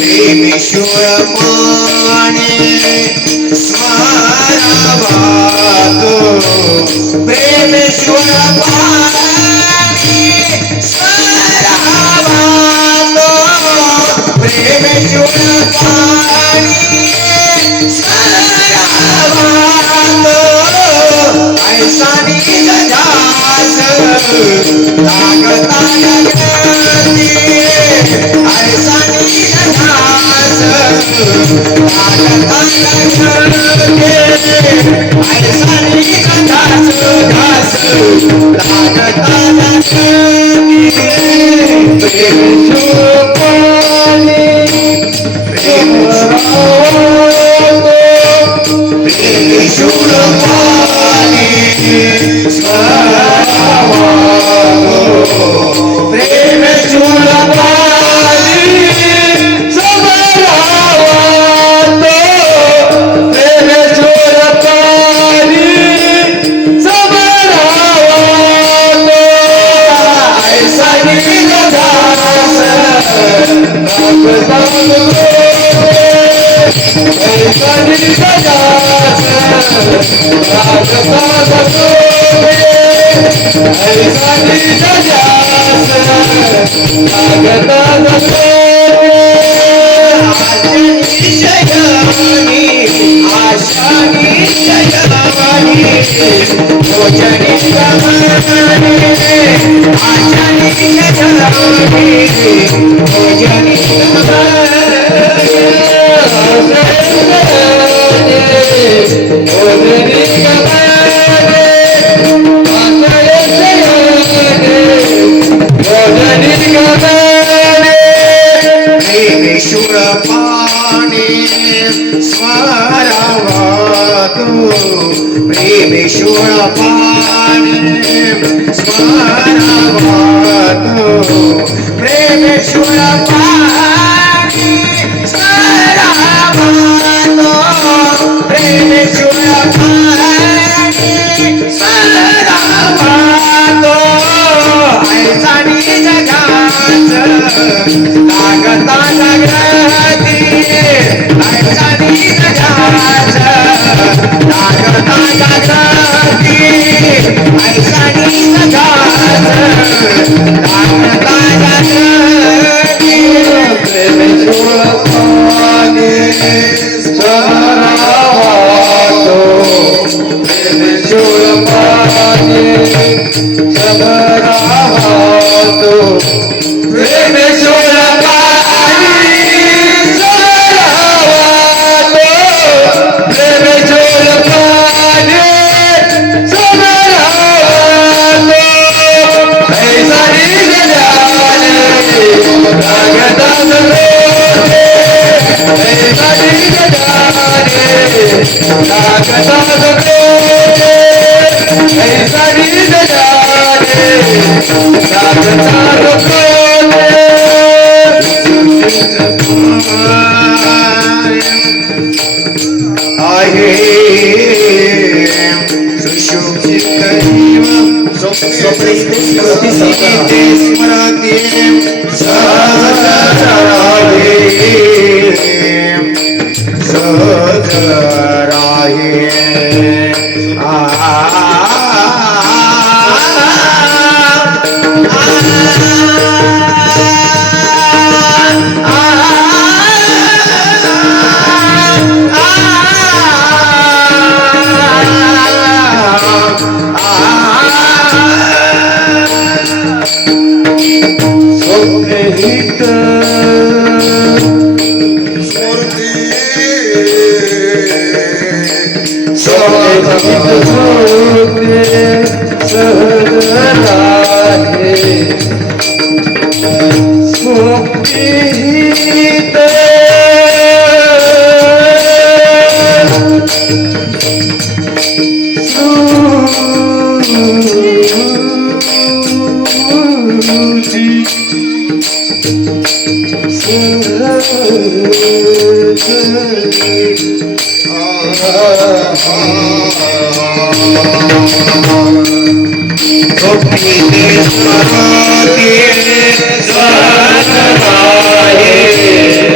प्रेमेश्वर पाणी स्मरावातो प्रेमेश्वर पाणी स्मरावातो प्रेमेश्वर पाणी स्मरावातो ऐसा निज ध्यास लागता जगती ऐसा निज ध्यास लागता जगती ऐसा निज ध्यास ध्यास लागता जगती प्रेम पाणी प्रेम प्रेमेश्वर पाणी स्मरावातो प्रेमेश्वर पाणी स्मरावातो प्रेमेश्वर पाणी स्मरावातो ऐसा निज ध्यास लागता ऐसा निज ध्यास लागता ऐसा निज ध्यास लागता निशयनी आशा निशयनी भोजनी गमनी आशा निशयनी भोजनी प्रेमेश्वर पाणी स्मरावातो प्रेमेश्वर पाणी स्मरावातो प्रेमेश्वर पाणी स्मरावातो प्रेमेश्वर पाणी स्मरावातो ऐसा निज ध्यास लागता जगती ऐसा निज ध्यास लागता जगती ऐसा निज ध्यास लागता जगती प्रेमेश्वर पाणी स्मरावातो प्रेमेश्वर पाणी स्मरावातो प्रेमेश्वर पाणी स्मरावातो प्रेमेश्वर पाणी स्मरावातो ऐसा निज ध्यास लागता जगती ऐसा निज ध्यास लागता जगती ऐसा निज ध्यास आहे सुशोभित जीव स्वप्ने स्मरते सहजराहे सहजराहे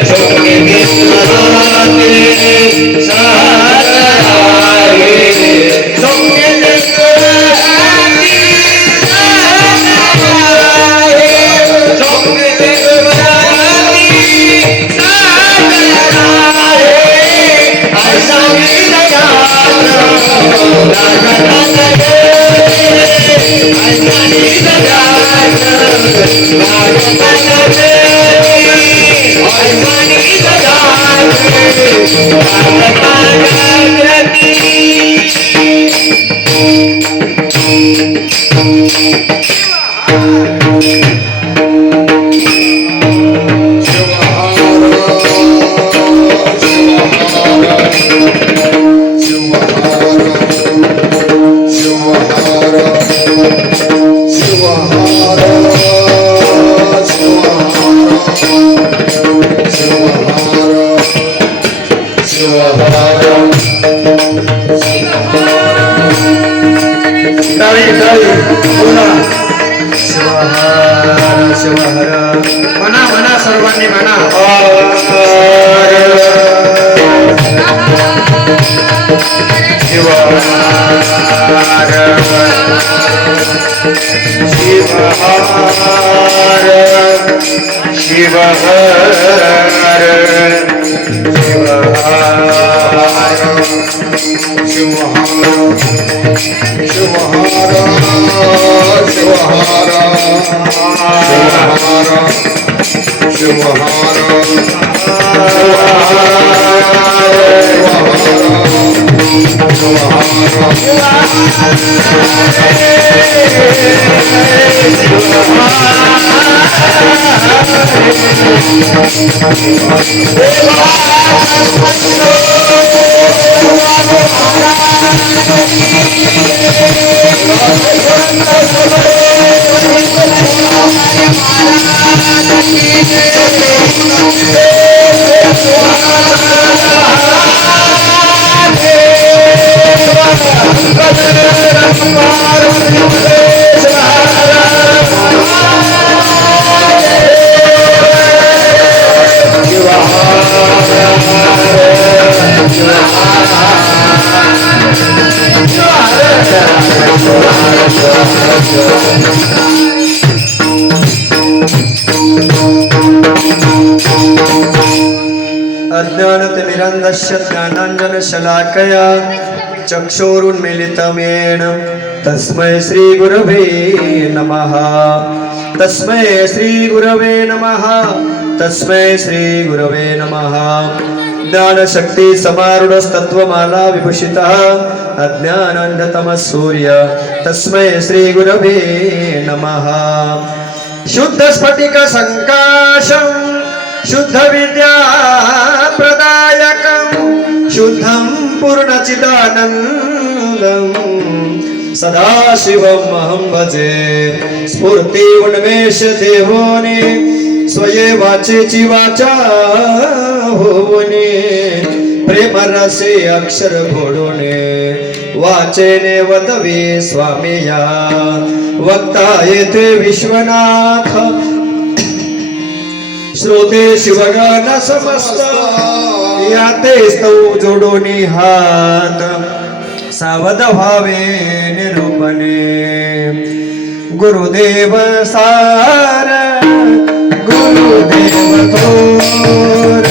Swami म्हणा म्हणा सर्वांनी म्हणा अज्ञानतिमिरन्धस्य ज्ञानाञ्जनशलाकया चक्षुरुन्मीलितं येन तस्मै श्रीगुरवे नमः तस्मै श्रीगुरवे नमः तस्मै श्रीगुरवे नमः ज्ञानशक्ति समारूढस्तत्त्वमाला विभूषितः अज्ञानान्धतमः सूर्य तस्मै श्रीगुरवे नमः शुद्ध स्फटिक संकाशं शुद्ध विद्या प्रदायकं शुद्धं पूर्णचिदानन्दं सदाशिवम् अहं भजे स्फूर्ति उन्मेष देवोने स्वये वाचेची वाचा होवने प्रेम रसे अक्षर घोडोने वाचेने वदवे स्वामीया वक्ता येथे विश्वनाथ श्रोते शिवगान समस्त याते स्तव जोडोनी हात सावध व्हावे निरूपणे गुरुदेव सार गुरुदेव थोर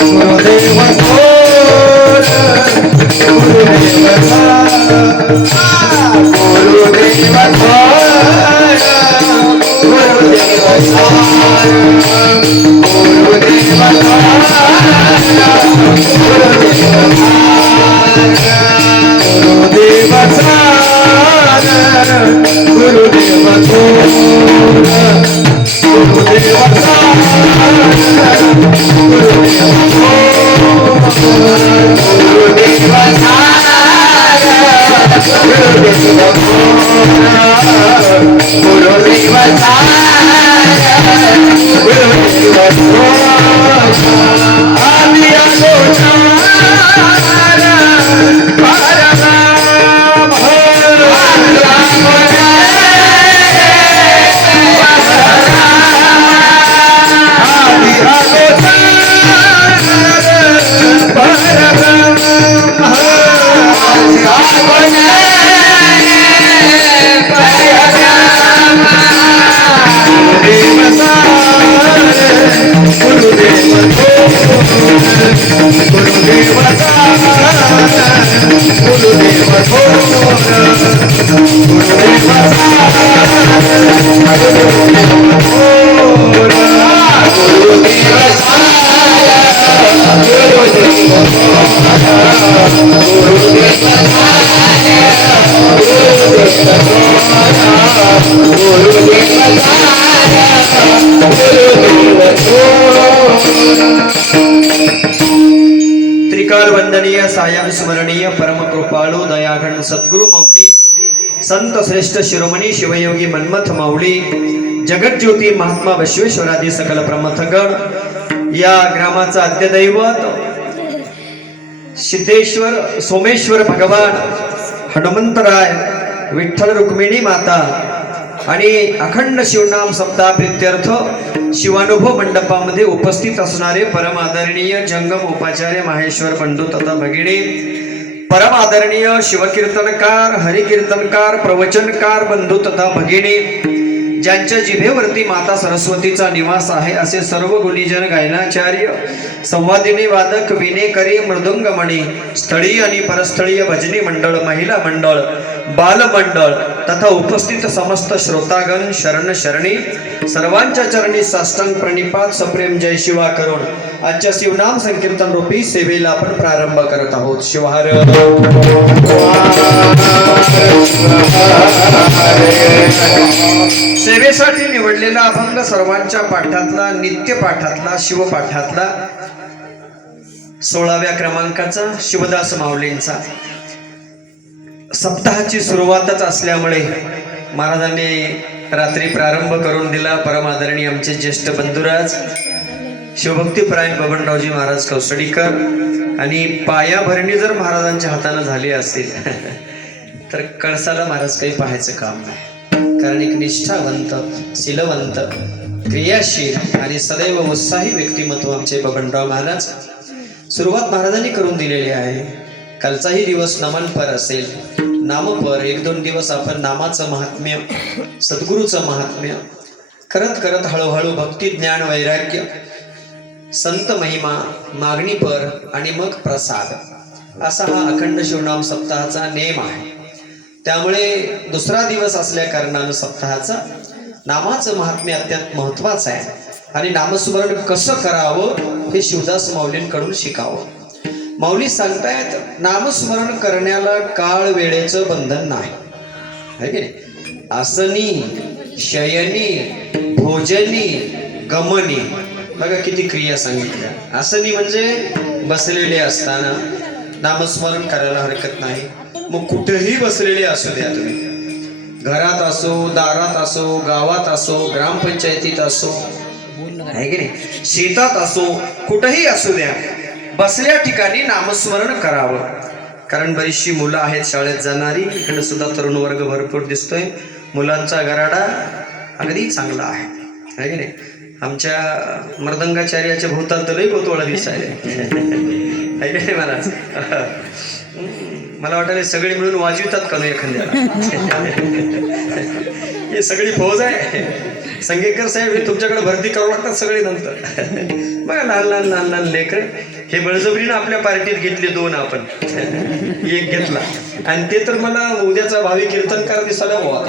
गुरुदेव थोर गुरुदेव सार गुरुदेव थोर गुरुदेव सार गुरुदेव सार गुरुदेव थोर गुरुदेव सार गुरुदेव वंदनीय सायं स्मरणीय परम कृपाळू दयाघन सद्गुरु माऊली संत श्रेष्ठ शिरोमणी शिवयोगी मन्मथ माऊली जगज्योती महात्मा बसवेश्वरादी सकल प्रमथगण या ग्रामाचा आद्यदैवत सिद्धेश्वर सोमेश्वर भगवान हनुमंतराय विठ्ठल रुक्मिणी माता आणि अखंड शिवनाम सप्ताह प्रित्यर्थ शिवानुभव मंडपामध्ये उपस्थित असणारे परम आदरणीय जंगम उपाचार्य माहेश्वर बंधू तथा भगिनी परम आदरणीय शिवकीर्तनकार हरिकीर्तनकार प्रवचनकार बंधू तथा भगिनी ज्यांच्या जिभेवरती माता सरस्वतीचा निवास आहे असे सर्व गुणीजन गायनाचार्य संवादिनी वादक विनेकरी मृदुंगमणी स्थळीय आणि परस्थळीय भजनी मंडळ महिला मंडळ बालमंडळ तथा उपस्थित समस्त श्रोतागण शरण शरणी सर्वांच्या चरणी साष्टांग प्रणिपात सप्रेम जय शिवा करून आजच्या शिवनाम संकीर्तन रूपी सेवेला आपण प्रारंभ करत आहोत. शिवहार सेवेसाठी निवडलेला अभंग सर्वांच्या पाठातला नित्य पाठातला शिवपाठातला 16व्या क्रमांकाचा शिवदास माऊलींचा सप्ताहाची सुरुवातच असल्यामुळे महाराजांनी रात्री प्रारंभ करून दिला. परम आदरणीय आमचे ज्येष्ठ बंधुराज शिवभक्तीपरायण बबनरावजी महाराज कौसडीकर आणि पायाभरणी जर महाराजांच्या हाताने झाली असेल तर कळसाला महाराज काही पाहायचं काम नाही. कारण एक निष्ठावंत शीलवंत क्रियाशील आणि सदैव उत्साही व्यक्तिमत्व आमचे बबनराव महाराज. सुरुवात महाराजांनी करून दिलेली आहे. कालचाही दिवस नमनपर असेल, नामपर. 1-2 दिवस आपण नामाचं महात्म्य सद्गुरूचं महात्म्य करत करत हळूहळू भक्ती ज्ञान वैराग्य संत महिमा मागणीपर आणि मग प्रसाद असा हा अखंड शिवनाम सप्ताहाचा नेम आहे. त्यामुळे दुसरा दिवस असल्या कारणानं सप्ताहाचा नामाचं महात्म्य अत्यंत महत्वाचं आहे आणि नामस्मरण कसं करावं हे शिवदास माऊलींकडून शिकावं. माऊली सांगतायत नामस्मरण करण्याला काळ वेळेचं बंधन नाही आहे की नाही. आसनी शयनी भोजनी गमनी बघा किती क्रिया सांगितल्या. आसनी म्हणजे बसलेले असताना नामस्मरण करायला हरकत नाही. मग कुठेही बसलेले असू द्या तुम्ही, घरात असो दारात असो गावात असो ग्रामपंचायतीत असो आहे की नाही, शेतात असो कुठेही असू द्या, बसल्या ठिकाणी नामस्मरण करावं. कारण बरीचशी मुलं आहेत शाळेत जाणारी. इकडे सुद्धा तरुण वर्ग भरपूर दिसतोय. मुलांचा गराडा अगदी चांगला आहे की नाही. आमच्या मृदंगाचार्याच्या भोवताल तर लई गोतवळा दिसायला आहे की नाही महाराज. मला वाटलं सगळे मिळून वाजवितात का नाही एखाद्याला. हे सगळी फौज आहे. संगेकर साहेब हे तुमच्याकडे भरती करावं लागतात सगळे नंतर. बघा लहान लहान लहान लहान लेकर हे बळजबरीनं आपल्या पार्टीत घेतले 2 आपण एक घेतला आणि ते तर मला उद्याचा भावी कीर्तनकार दिसायला हवा.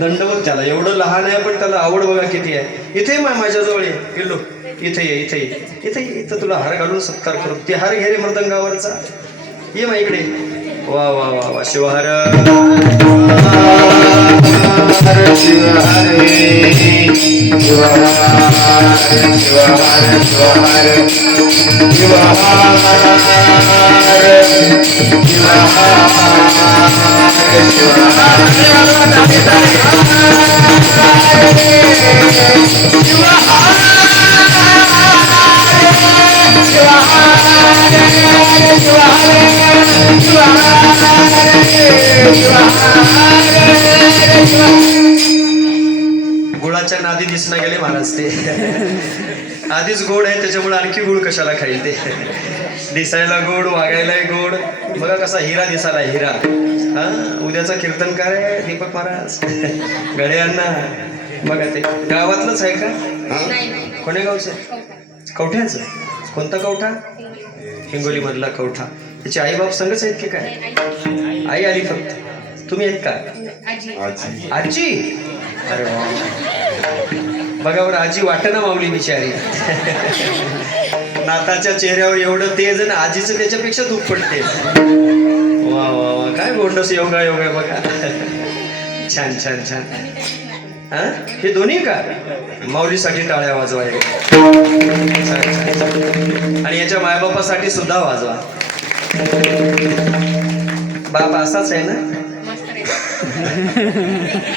दंडवत त्याला एवढं लहान आहे पण त्याला आवड बघा किती आहे. इथे माझ्याजवळ ये गेलो इथे ये इथे ये इथे इथं तुला हार घालून सत्कार करू. ते हार घे रे मृदंगावरचा. ये मा इकडे. वा वा वा वा. शिवहार गुळाच्या नादी दिसना गेले महाराज. ते आधीच गोड आहे त्याच्यामुळे आणखी गुळ कशाला खाईल. ते दिसायला गोड वागायलाही गोड. बघा कसा हिरा दिसायला हिरा. हा उद्याचा कीर्तनकार आहे दीपक महाराज गड्यांना. बघा ते गावातलंच आहे का? कोण्या गावचं? कवठ्याचं. कोणता कवठा? हिंगोली मधला कवठा. त्याचे आई बाप संगच आहेत की काय? आई आली फक्त. तुम्ही आहेत का? आजी. अरे वा. बघा बरं आजी वाटेना माऊली बिचारी. नाताच्या चेहऱ्यावर एवढं तेज आणि आजीचं त्याच्यापेक्षा दुप्पट तेज. वा वा वा. काय गोंडस योगा योगा बघा. छान छान छान. हा हे दोन्ही का? माऊलीसाठी टाळ्या वाजवा. आणि याच्या मायबापासाठी सुद्धा वाजवा. बाप असाच आहे ना?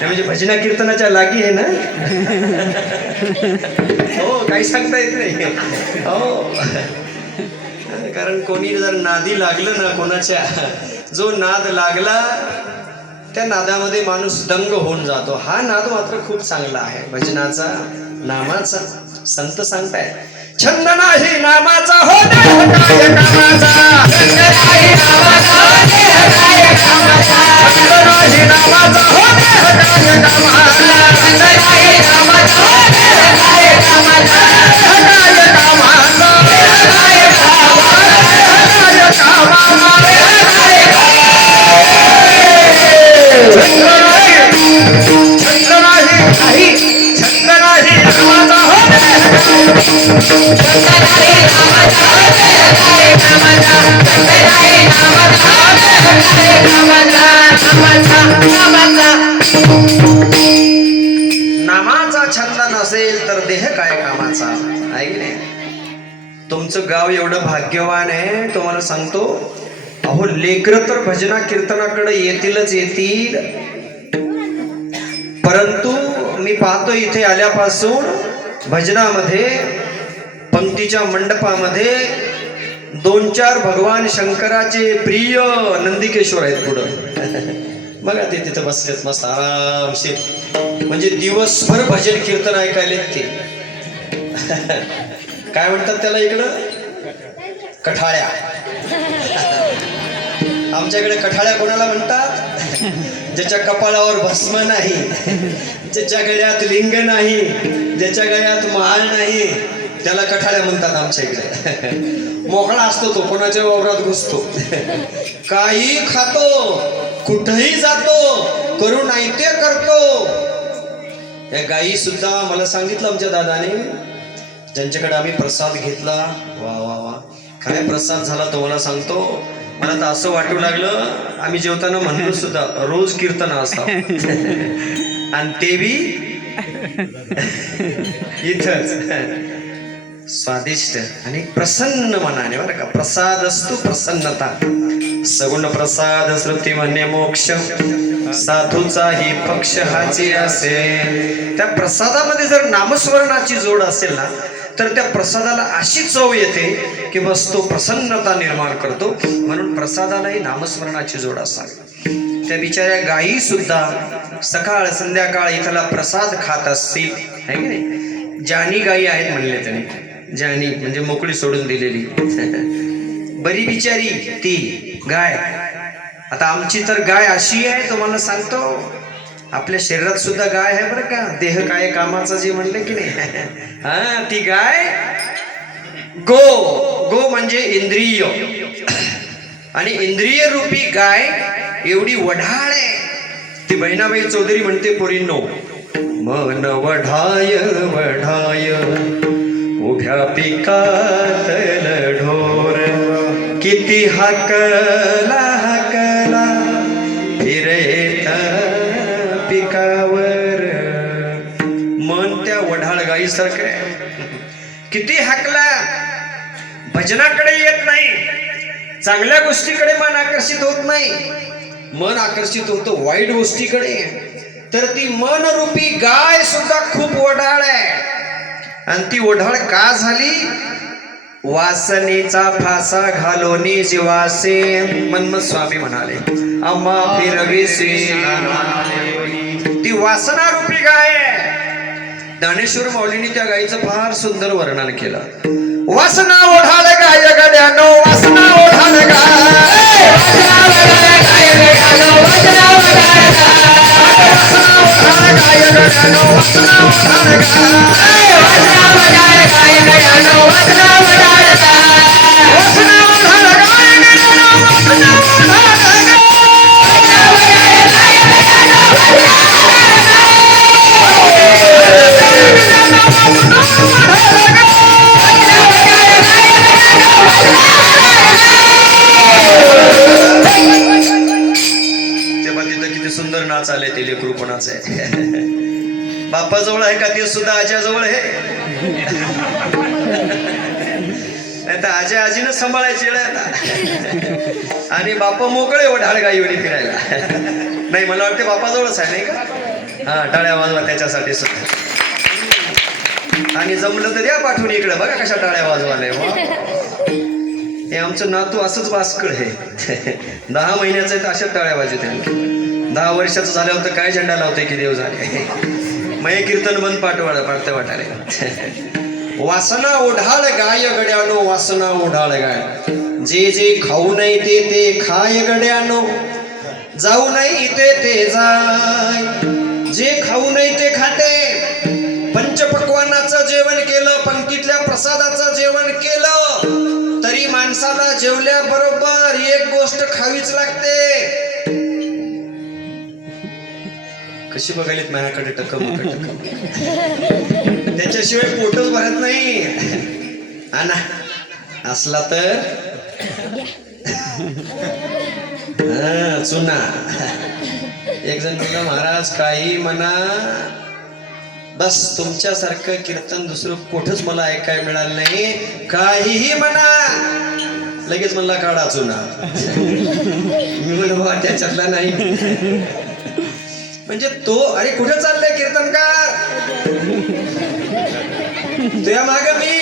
म्हणजे भजना कीर्तनाच्या लागी आहे ना? हो, काही सांगता येत नाही. हो, कारण कोणी जर नादी लागलं ना कोणाच्या, जो नाद लागला त्या नादामध्ये माणूस दंग होऊन जातो. हा नाद मात्र खूप चांगला आहे भजनाचा, नामाचा. संत सांगतायत छंद नाही नामाचा हो देह काय कामाचा. छंद नाही नामाचा हो देह काय कामाचा. छंद नाही नामाचा हो देह काय कामाचा. छंद नाही नामाचा हो देह काय कामाचा. काय कामाचा. काय नामाचा छंद नसेल तर देह काय कामाचा. आहे की नाही? तुमचं गाव एवढं भाग्यवान आहे, तुम्हाला सांगतो. अहो, लेकरं तर भजना कीर्तनाकडे येतीलच येतील, परंतु मी पाहतो इथे आल्यापासून भजनामध्ये पंक्तीच्या मंडपामध्ये 2-4 भगवान शंकराचे प्रिय नंदिकेश्वर आहेत पुढं. बघा ते तिथं बसलेत मस्त आरामशीर, म्हणजे दिवसभर भजन कीर्तन ऐकायलेत ते. काय म्हणतात त्याला इकडं? कठाळ्या. आमच्याकडे कठाळ्या कोणाला म्हणतात? ज्याच्या कपाळावर भस्म नाही, ज्याच्या गळ्यात लिंग नाही, ज्याच्या गळ्यात माळ नाही, त्याला कठाळ्या म्हणतात आमच्या इकडे. मोकळा असतो तो, कोणाच्या वावरात घुसतो, काही खातो, कुठेही जातो, करू नाही ते करतो. या गायी सुद्धा मला सांगितलं आमच्या दादाने, ज्यांच्याकडे आम्ही प्रसाद घेतला, वा वा वा काय प्रसाद झाला तुम्हाला सांगतो. मला तर असं वाटू लागलं, आम्ही जेवताना म्हणलो सुद्धा रोज कीर्तन असतात आणि ते बी इथंच स्वादिष्ट आणि प्रसन्न मनाने. बरं का, प्रसाद असतो प्रसन्नता. सगुण प्रसाद श्रुती म्हणणे मोक्ष, साधूचाही पक्ष हाची असे. त्या प्रसादामध्ये जर नामस्मरणाची जोड असेल ना, तर त्या प्रसादाला अशी चव येते की बस तो प्रसन्नता निर्माण करतो. म्हणून प्रसादालाही नामस्मरणाची जोड असावी. त्या बिचाऱ्या गायी सुद्धा सकाळ संध्याकाळ इथला प्रसाद खात असतील, है की नाही? जानी गायी आहेत म्हणले त्याने. जानी म्हणजे मोकळी सोडून दिलेली. बरी बिचारी ती गाय. आता आमची तर गाय अशी आहे, तुम्हाला सांगतो, आपल्या शरीरात सुद्धा गाय आहे बरं का. देह काय कामाचा जे म्हणले की नाही, हा ती गाय. गो म्हणजे इंद्रिय, आणि इंद्रिय रूपी गाय एवढी वढाळ आहे. ती बहिणाबाई चौधरी म्हणते, पोरींनो, मन वढाय वढाय उभ्या पिकातल ढोर, किती हाकला हाकला फिरेत पिकावर. मन त्या वढाळ गाईसारखं आहे. किती हाकला, भजनाकडे येत नाही, चांगल्या गोष्टीकडे मन आकर्षित होत नाही. मन आकर्षित होतं वाईट गोष्टीकडे. तर ती मन रूपी गाय सुद्धा खूप वढाळ आहे. आणि ती वढाळ का झाली? वासनेचा फासा घालोनी जीवासे. मन्मथ स्वामी म्हणाले, आम्हा फिरविसे. ती वासना रूपी गाय आहे. ज्ञानेश्वर माऊलींनी त्या गायीचं फार सुंदर वर्णन केलं. वासना ओढाळ गाय गड्यानो, वासना ओढाळ गाय, वासना ओढाळ गाय गड्यानो, वासना ओढाळ गाय, वासना ओढाळ गाय गड्यानो, वासना ओढाळ गाय, वासना ओढाळ गाय गड्यानो, वासना ओढाळ गाय, वासना ओढाळ गाय गड्यानो, वासना ओढाळ गाय. किती सुंदर नाच आले ते लेकरू कोणाचं आहे. बापाजवळ आहे का ते सुद्धा आज्याजवळ आहे. नाही तर आजीनं सांभाळायची वेळ आता. आणि बाप मोकळे ढाळ गाईवडी फिरायला. नाही मला वाटते बापाजवळच आहे नाही का? हा, टाळ्या वाजवा त्याच्यासाठी सुद्धा. आणि जमलं तर द्या पाठवून इकडे, बघा कशा टाळ्या वाजवाले. हे आमचं नातू असंच वासकळ आहे. 10 महिन्याचं आहे तर अशाच टाळ्या वाजवते. 10 वर्षाचं झाल्यावर तर काय झेंडा लावते की देव झाले. मय कीर्तन बंद पाठते वाटाले. वासना ओढाळ गाय गड्यानो, वासना ओढाळ गाय. जे जे खाऊ नाही ते खाय गड्यानो, जाऊ नाही इथे ते जाय. जे खाऊ नाही ते खाते. पंचपक्वानाचं जेवण केलं, पंक्तीतल्या प्रसादाचं जेवण केलं तरी माणसाला जेवल्याबरोबर एक गोष्ट खावीच लागते. कशी बघायलीत माझ्याकडे टकम. त्याच्याशिवाय पोटच भरत नाही. ना असला तर चुना. एक जण म्हणला, महाराज काही म्हणा, बस तुमच्यासारखं कीर्तन दुसरं कुठंच मला ऐकायला मिळालं नाही. काहीही म्हणा, लगेच म्हणला काढा चुना. मी म्हणलो त्याच्यातला नाही. म्हणजे तो, अरे कुठे चाललंय कीर्तनकार, तुझ्या माग मी.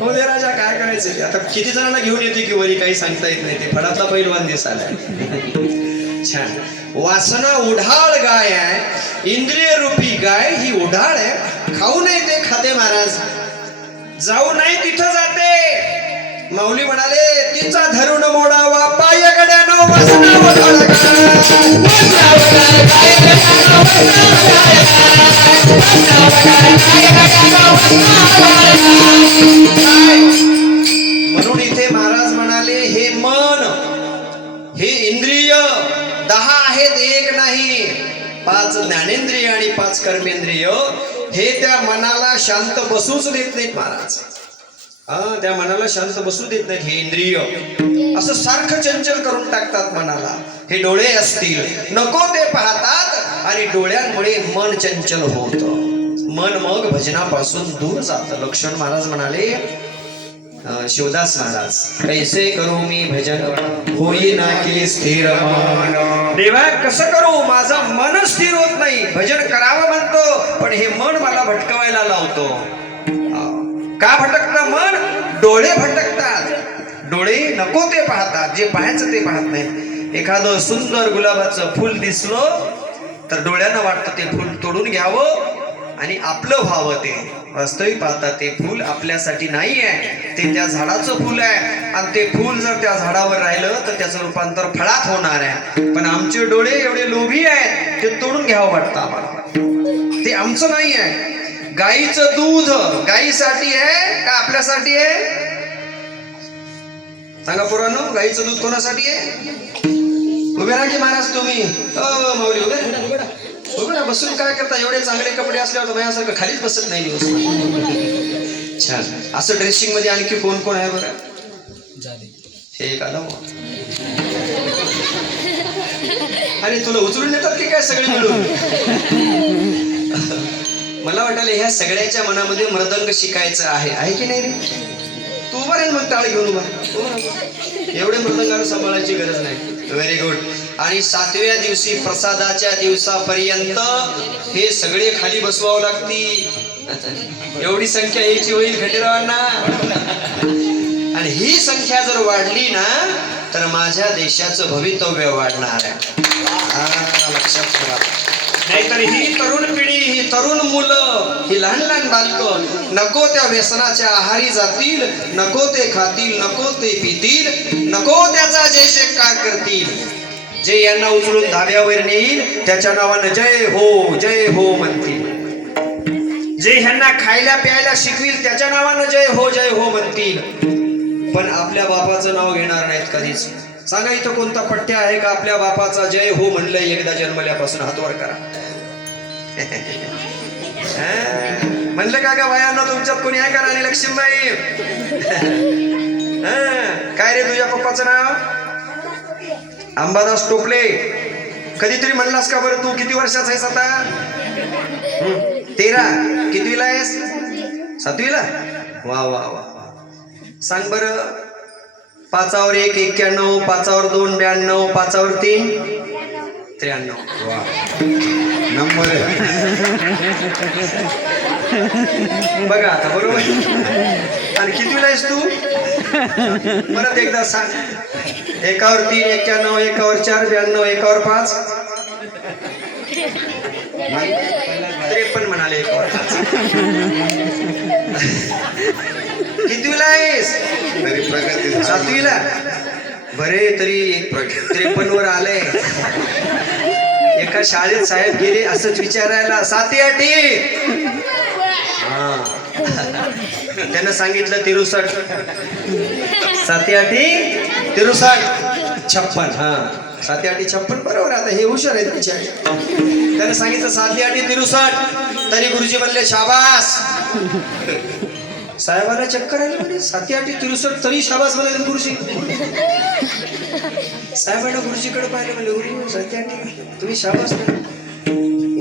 हो दे राजा, काय करायचं आता. किती जणांना घेऊन येते की वरी, काही सांगता येत नाही. ते फडातला पैलवान दिसायला. छान. वासना उढाळ गाय आहे, इंद्रिय रूपी गाय ही उढाळ आहे. खाऊ नाही ते खाते महाराज, जाऊ नाही तिथं जाते. माऊली म्हणाले, तिचा धरून मोडावा पाय गड्यानो, वासना उढाळ म्हणून इथे महाराज म्हणाले, हे मन, हे इंद्रिय 10 आहेत, एक नाही. 5 ज्ञानेंद्रिय आणि 5 कर्मेंद्रिय हे त्या मनाला शांत बसूच देत नाहीत महाराज. त्या मनाला शांत बसू देत नाहीत. हे इंद्रिय असं सारखं चंचल करून टाकतात मनाला. हे डोळे असतील, नको ते पाहतात आणि डोळ्यांमुळे मन चंचल होत. मन मग भजनापासून दूर जात. लक्ष्मण महाराज म्हणाले, शिवदास महाराज, कैसे करू मी भजन, होईना की स्थिर मन. देवा कसं करू, माझं मन स्थिर होत नाही. भजन करावं म्हणतो पण हे मन मला भटकवायला लावतो. का भटकतं मन? डोळे भटकतात. डोळे नको ते पाहतात, जे पाहायचं ते पाहत नाही. एखादं सुंदर गुलाबाचं फुल दिसलं तर डोळ्यांना वाटतं ते फुल तोडून घ्यावं आणि आपलं व्हावं. ते वास्तविक पाहता ते फूल आपल्यासाठी नाही आहे, ते त्या झाडाचं फूल आहे. आणि ते फूल जर त्या झाडावर राहिलं तर त्याचं रूपांतर फळात होणार आहे. पण आमचे डोळे एवढे लोभी आहेत, ते तोडून घ्यावं वाटतं आम्हाला. ते आमचं नाही आहे. गाईचं दूध गाईसाठी आहे का आपल्यासाठी आहे? सांगा पोरांनो, गाईचं दूध कोणासाठी आहे? उभे राहा की महाराज तुम्ही. माऊली उभे राहा. बसून काय करता? एवढे चांगले कपडे असल्यावर माझ्यासारखं खालीच बसत नाही दिवस. छान. असं ड्रेसिंग मध्ये आणखी कोण कोण आहे बरं? हे एक आलं. अरे तुला उचलून नेतात की काय सगळे मिळून? मला वाटायला ह्या सगळ्याच्या मनामध्ये मृदंग शिकायचं आहे की नाही रे? तू उभा राहील मग, टाळ घेऊन उभा. एवढे मृदंगाला सांभाळायची गरज नाही. Very good. आणि 7व्या दिवशी प्रसादाच्या दिवसापर्यंत हे सगळे खाली बसवावं लागतील. एवढी संख्या यायची होईल खंडेरावांना. आणि ही संख्या जर वाढली ना तर माझ्या देशाचं भवितव्य वाढणार आहे. लक्षात ठेवा. नाहीतर ही तरुण पिढी, ही तरुण मुलं, ही लहान लहान बालकं नको त्या व्यसनाच्या आहारी जातील, नको ते खातील, नको ते पितील, नको त्याचा जय जयकार करतील. जे यांना उचलून धाब्यावर नेईल त्याच्या नावानं जय हो म्हणतील. जे ह्यांना खायला प्यायला शिकविल त्याच्या नावानं जय हो म्हणतील. पण आपल्या बापाचं नाव घेणार नाहीत कधीच. सांगा इथं कोणता पठ्य आहे का आपल्या बापाचा जय हो म्हणलंय एकदा जन्मल्यापासून? हात वर करा. म्हणलं का बायांना तुमच्यात कोणी आहे का? राणी लक्ष्मीबाई. काय रे तुझ्या पप्पाचं नाव? अंबादास टोपले. कधीतरी म्हणलास का बरं? तू किती वर्षाचा आहेस आता? 13. कितवीला आहेस? 7वीला. वा वा वा. सांग बरं. 5वर 1 91, 5वर 2 92, 5वर 3 93. वा नंबर आहे. बघा आता बरोबर. आणि कितवीला आहेस तू? परत एकदा सांग. 1वर 3 91, 1वर 4 92, 1वर 5 53 म्हणाले. 1वर 5 कितवीला आहेस? तरी प्रगती झाली. 7वीला. बरे तरी 53 वर आले. एका शाळेत साहेब गेले असंच विचारायला, 7 8 हा. त्यानं सांगितलं 63. 7 8 63 56. हा 7 8 56 बरोबर. आता हे हुशार आहेत विचार. त्यानं सांगितलं 7 8 63. तरी गुरुजी म्हणले शाबास. साहेबाला चक्कर आली म्हणजे 7 8 63 तरी शाबास म्हणाले गुरुजी. साहेबांना गुरुजीकडे पाहिलं म्हणजे गुरु 7 8 तुम्ही शाबास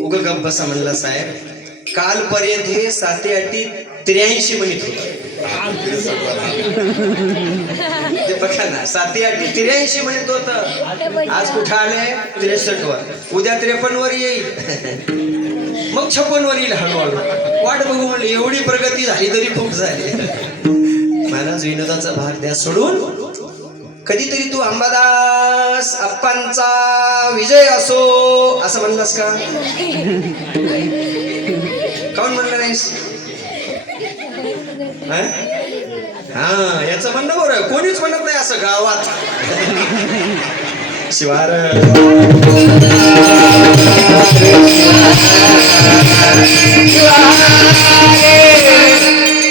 उग गप बसा म्हणला साहेब. कालपर्यंत हे 7 8 83 म्हणत होतं. ते बघा ना 7 8 83 म्हणत होतं. आज कुठं आले 63 वर. उद्या 53 वर येईल. मग 56 वर येईल हळूहळू. वाट बघू म्हणलं. एवढी प्रगती झाली तरी खूप झाली. महाराज विनोदाचा भाग द्या सोडून. कधीतरी तू अंबादास अप्पांचा विजय असो असं म्हणलास का? काऊन म्हणलं नाहीस? हा याचं म्हणणं बरं. कोणीच म्हणत नाही असं गावात. शिवार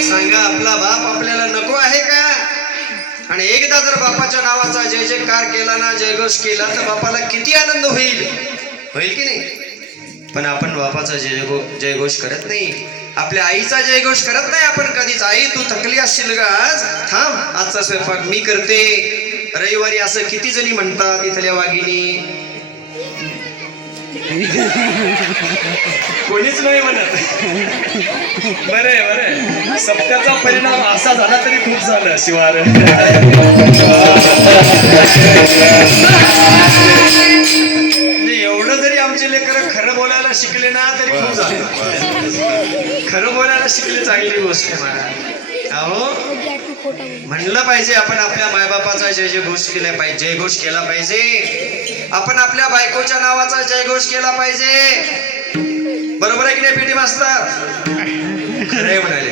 सांगा आपला बाप आपल्याला नको आहे का? आणि एकदा जर बापाच्या नावाचा जय जयकार केला ना, जयघोष केला तर बापाला किती आनंद होईल. होईल की नाही? पण आपण बापाचा जयघोष करत नाही. आपल्या आईचा जयघोष करत नाही आपण कधीच. आई तू थकली असशील का आज? थांब आजचा स्वयंपाक मी करते. रविवारी असं किती जणी म्हणतात इथल्या वाघिणी. कोणीच नाही म्हणत. बरे बरे सत्याचा परिणाम असा झाला तरी खूप झालं. शिवार एवढं जरी आमचे लेकरं खरं बोलायला शिकले ना तरी खूप झालं. खरं बोलायला शिकले चांगली गोष्ट आहे महाराज. अहो म्हणलं पाहिजे आपण आपल्या मायबापाचा जयघोष केला पाहिजे. जयघोष केला पाहिजे. आपण आपल्या बायकोच्या नावाचा जयघोष केला पाहिजे. बरोबर आहे की नाही पीटी मास्तर? खरंय म्हणाले.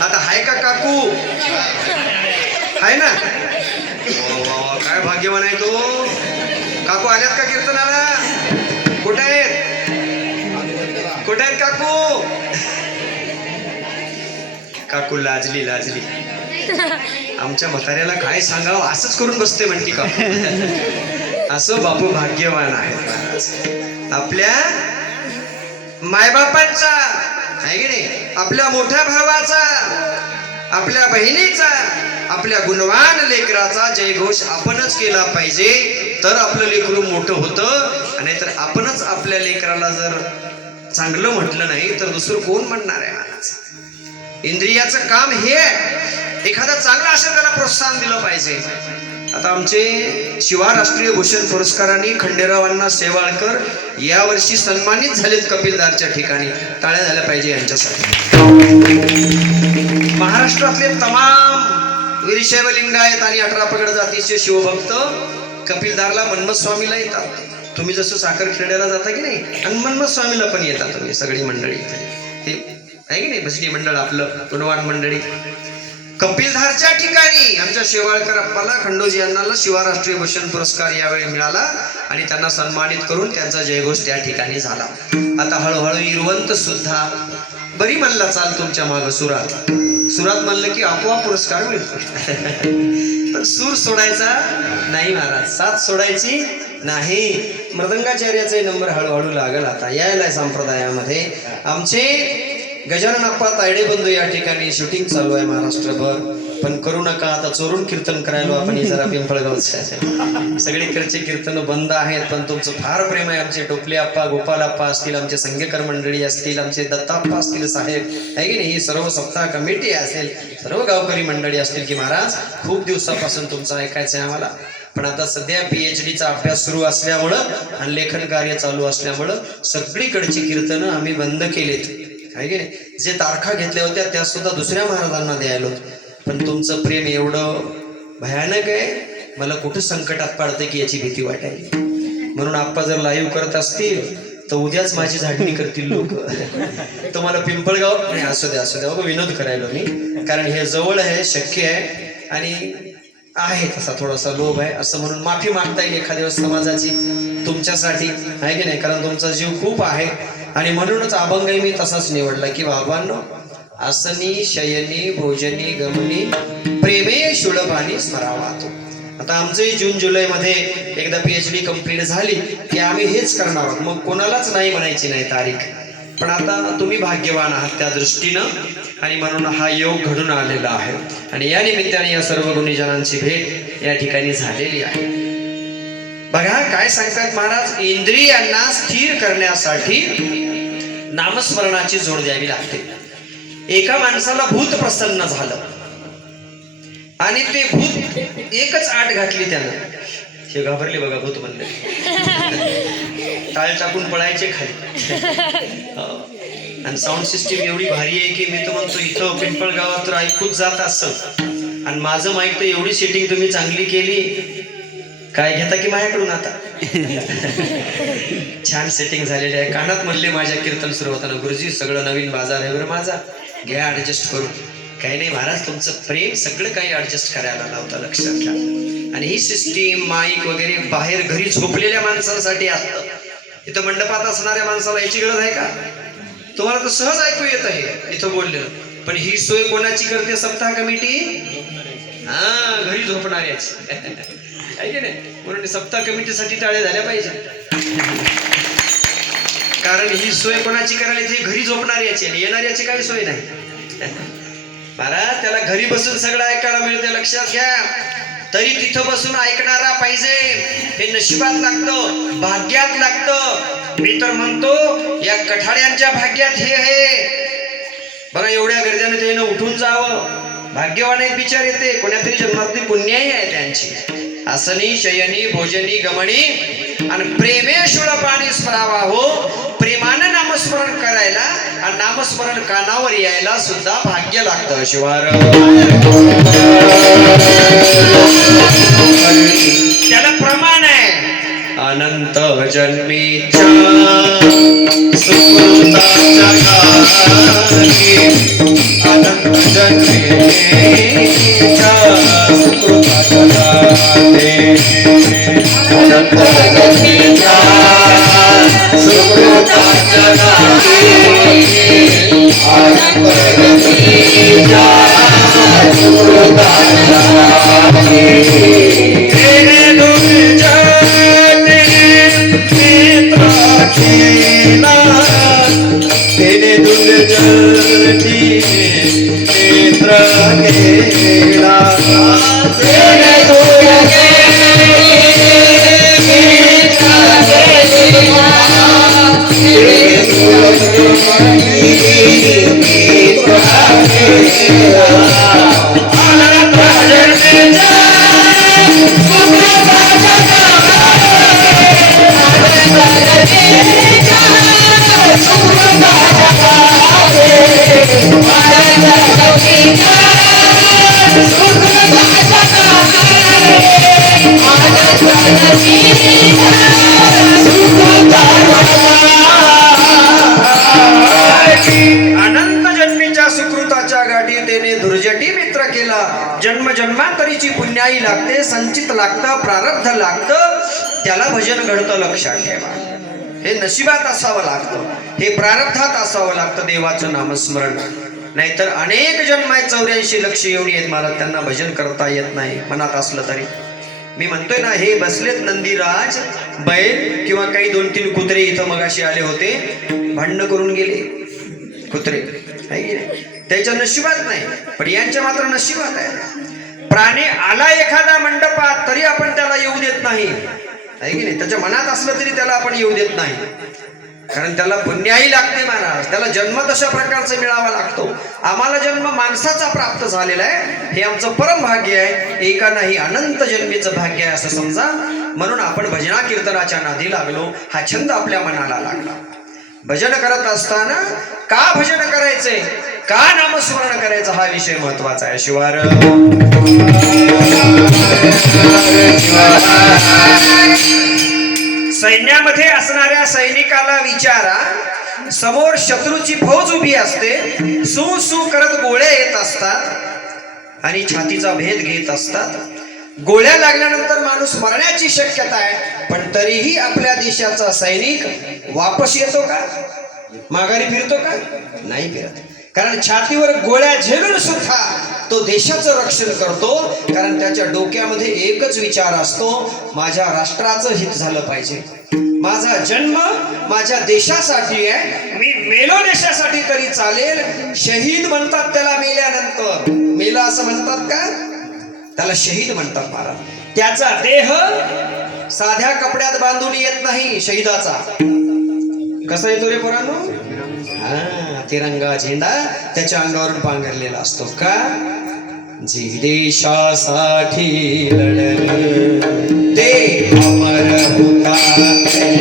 आता हाय का काकू? हाय ना? काय भाग्यवान आहे तो. काकू आल्यात का कीर्तनाला? कुठे आहेत? कुठे आहेत काकू? काकू लाजली लाजली. आमच्या म्हाताऱ्याला काय सांगावं असंच करून बसते म्हणती का. असं बापू भाग्यवान आहे. आपल्या मायबापांचा आहे की नाही, आपल्या मोठ्या भावाचा, आपल्या बहिणीचा, आपल्या गुणवान लेकराचा जयघोष आपणच केला पाहिजे. तर आपलं लेकरू मोठं होतं. आणि तर आपणच आपल्या लेकराला जर चांगलं म्हटलं नाही तर दुसरं कोण म्हणणार आहे महाराज. इंद्रियाचं काम हे एखादा चांगला असेल त्याला प्रोत्साहन दिलं पाहिजे. आता आमचे शिवा राष्ट्रीय भूषण पुरस्काराने खंडेरावांना शेवाळकर यावर्षी सन्मानित झालेत कपिलदारच्या ठिकाणी. टाळ्या झाल्या पाहिजे यांच्यासाठी. महाराष्ट्रातले तमाम वीरशैव लिंगायत आणि 18 पगड जातीचे शिवभक्त कपिलदारला मन्मथ स्वामीला येतात. तुम्ही जसं साखरखेड्याला जाता की नाही, आणि मन्मथ स्वामीला पण येतात तुम्ही सगळी मंडळी. हे आहे की नाही भजनी मंडळ आपलं गुणवान मंडळी. कपिलधारच्या ठिकाणी आमच्या शेवाळकर अप्पाला खंडोजी यांना शिवा राष्ट्रीय भूषण पुरस्कार यावेळी मिळाला आणि त्यांना सन्मानित करून त्यांचा जयघोष त्या ठिकाणी झाला. आता हळूहळू इरवंत सुद्धा बरी म्हणला चाल तुमच्या माग सुरात. सुरात म्हणलं की आपोआप पुरस्कार मिळतो. पण सूर सोडायचा नाही महाराज, साथ सोडायची नाही. मृदंगाचार्याचे नंबर हळूहळू लागल आता यायला संप्रदायामध्ये. आमचे गजानन अप्पा तायडे बंधू या ठिकाणी शूटिंग चालू आहे महाराष्ट्रभर. पण करू नका, आता चोरून कीर्तन करायला आपण ही जरा पिंपळगावचं. सगळीकडचे कीर्तन बंद आहेत, पण तुमचं फार प्रेम आहे. आमचे टोपले आप्पा, गोपाल आप्पा असतील, आमचे संगेकर मंडळी असतील, आमचे दत्ताप्पा असतील साहेब, आहे की नाही, ही सर्व सप्ताह कमिटी असेल, सर्व गावकरी मंडळी असतील की महाराज खूप दिवसापासून तुमचं ऐकायचं आहे आम्हाला. पण आता सध्या PhDचा अभ्यास सुरू असल्यामुळं आणि लेखन कार्य चालू असल्यामुळं सगळीकडची कीर्तनं आम्ही बंद केलीत, आहे की नाही. जे तारखा घेतल्या होत्या त्या सुद्धा दुसऱ्या महाराजांना द्यायला होत. पण तुमचं प्रेम एवढं भयानक आहे, मला कुठं संकटात पाडतं की याची भीती वाटायली. म्हणून आप्पा जर लाईव्ह करत असतील तर उद्याच माझी झाडणी करतील लोक. तुम्हाला पिंपळगाव नाही, असू द्या बघा, विनोद करायला मी, कारण हे जवळ आहे, शक्य आहे आणि आहे तसा थोडासा लोभ आहे असं म्हणून माफी मागता येईल एखाद्या वेळेस समाजाची तुमच्यासाठी, आहे की नाही, कारण तुमचा जीव खूप आहे. आणि म्हणूनच अभंगही मी तसाच निवडला की बाबांनो, आसनी शयनी भोजनी गमनी प्रेमे शुळपाणी स्मरावा तो. आता आमचंही जून जुलैमध्ये एकदा PhD कंप्लीट झाली की आम्ही हेच करणार आहोत, मग कोणालाच नाही म्हणायची नाही तारीख. पण आता तुम्ही भाग्यवान आहात त्या दृष्टीनं, आणि म्हणून हा योग घडून आलेला आहे. आणि या निमित्ताने या सर्व गुणीजनांची भेट या ठिकाणी झालेली आहे. बघा काय सांगतात महाराज, इंद्रियांना स्थिर करण्यासाठी नामस्मरणाची जोड द्यावी लागते. एका माणसाला भूत प्रसन्न झालं आणि ते भूत एकच आट घातली त्यानं, हे घाबरले बघा भूत म्हणले, टाळ टाकून पळायचे खाली. आणि साऊंड सिस्टीम एवढी भारी आहे की मी तर म्हणतो इथं पिंपळगावात तर ऐकूच जात असत. आणि माझं माईक तर एवढी सेटिंग तुम्ही चांगली केली, काय घेता की माझ्याकडून आता. छान सेटिंग झालेली आहे. कानात म्हणले माझ्या कीर्तन सुरू होताना, गुरुजी सगळं नवीन बाजार आहे बरं माझा, घ्या ऍडजस्ट करून. काही नाही महाराज, तुमचं प्रेम सगळं काही ऍडजस्ट करायला लावतं, लक्षात घ्या. आणि ही सिस्टीम माईक वगैरे बाहेर घरी झोपलेल्या माणसांसाठी असतं. इथं मंडपात असणाऱ्या माणसाला याची गरज आहे का? तुम्हाला तर सहज ऐकू येत आहे इथं बोललेलं. पण ही सोय कोणाची करते सप्ताह कमिटी? हा, घरी झोपणाऱ्याची, आहे की नाही. म्हणून सप्ताह कमिटीसाठी टाळे झाल्या पाहिजे, कारण ही सोय कोणाची करायला ती घरी झोपणाऱ्याची आणि येणाऱ्याची काही सोय नाही. महाराज त्याला घरी बसून सगळं ऐकायला मिळते, लक्षात घ्या. तरी तिथं बसून ऐकणारा पाहिजे, हे नशिबात लागतं, भाग्यात लागतं. मी तर म्हणतो या कठाड्यांच्या भाग्यात हे आहे बघा. एवढ्या गर्जाने त्यानं उठून जावं, भाग्यवान एक विचार येते, कोण्यातरी जन्मातली पुण्याही आहे त्यांची. आसनी शयनी भोजनी गमणी आणि प्रेमे शुळपाणी स्मरावा हो. प्रेमानं नामस्मरण करायला आणि नामस्मरण कानावर यायला सुद्धा भाग्य लागतं. शिवार त्याला प्रमाण आहे. अनंत जन्मीच्या सुकृताच्या गाठी, अनंत जन्मीच्या सुकृताच्या गाठी, अनंत जन्मीच्या सुकृताच्या गाठी, अनंत जन्मीच्या सुकृताच्या गाठी. तेरे दुर्जनी नेत्र केला, तेरे दुर्जनी नेत्र केला, तेरे दुर्जनी नेत्र केला. अनंत जन्मीच्या सुकृताच्या अनंत जन्मीच्या सुकृताच्या गाठी तेने दुर्जटी मित्र केला. जन्म जन्मांतरीची पुण्याई लागते, संचित लागतं, प्रारब्ध लागतं, त्याला भजन घडतं. लक्षात ठेवा, हे नशिबात असावं लागतं, हे प्रारब्धात असावं लागतं देवाचं नामस्मरण. नाहीतर अनेक जन्म आहेत, 84 लक्ष एवढी आहेत मला, त्यांना भजन करता येत नाही मनात असलं तरी. मी म्हणतोय ना, हे बसलेत नंदीराज बैल किंवा काही 2-3 कुत्रे इथं मगाशी आले होते, भांडणं करून गेले कुत्रे, त्याच्या नशिबात नाही, पण यांच्या मात्र नशिबात आहे. प्राणी आला एखादा मंडपात तरी आपण त्याला येऊ देत नाही, आहे की नाही? त्याच्या मनात असलं तरी त्याला आपण येऊ देत नाही, कारण त्याला पुण्याही लागते महाराज. त्याला जन्म तशा प्रकारचा मिळावा लागतो. आम्हाला जन्म माणसाचा प्राप्त झालेला आहे, हे आमचं परम भाग्य आहे. एका नाही अनंत जन्मीचं भाग्य आहे असं समजा. म्हणून आपण भजना कीर्तनाच्या नादी लागलो, हा छंद आपल्या मनाला लागला. भजन करत असताना का भजन करायचंय, का नामस्मरण करायचं, हा विषय महत्वाचा आहे. शिवार सैन्यामध्ये असणाऱ्या सैनिकाला विचारा, समोर शत्रूची फौज उभी असते, सू सू करत गोळ्या येत असतात आणि छातीचा भेद घेत असतात. गोळ्या लागल्यानंतर माणूस मरण्याची शक्यता आहे, पण तरीही आपल्या देशाचा सैनिक वापस येतो का, माघारी फिरतो का? नाही फिरत. कारण छातीवर गोळ्या झेलून सुद्धा तो देशाचं रक्षण करतो, कारण त्याच्या डोक्यामध्ये एकच विचार असतो, माझ्या राष्ट्राचं हित झालं पाहिजे. माझा जन्म माझ्या देशासाठी आहे, मी मेलो देशासाठी तरी चालेल. शहीद म्हणतात त्याला मेल्यानंतर. मेला असं म्हणतात का? त्याला शहीद म्हणतात महाराज. त्याचा देह साध्या कपड्यात बांधून येत नाही. शहीदाचा कसा येतो रे पोरांनो? तिरंगा झेंडा त्याच्या अंगावरून पांघरलेला असतो. का? जे देशासाठी लढलं ते अमर हुतात्मे.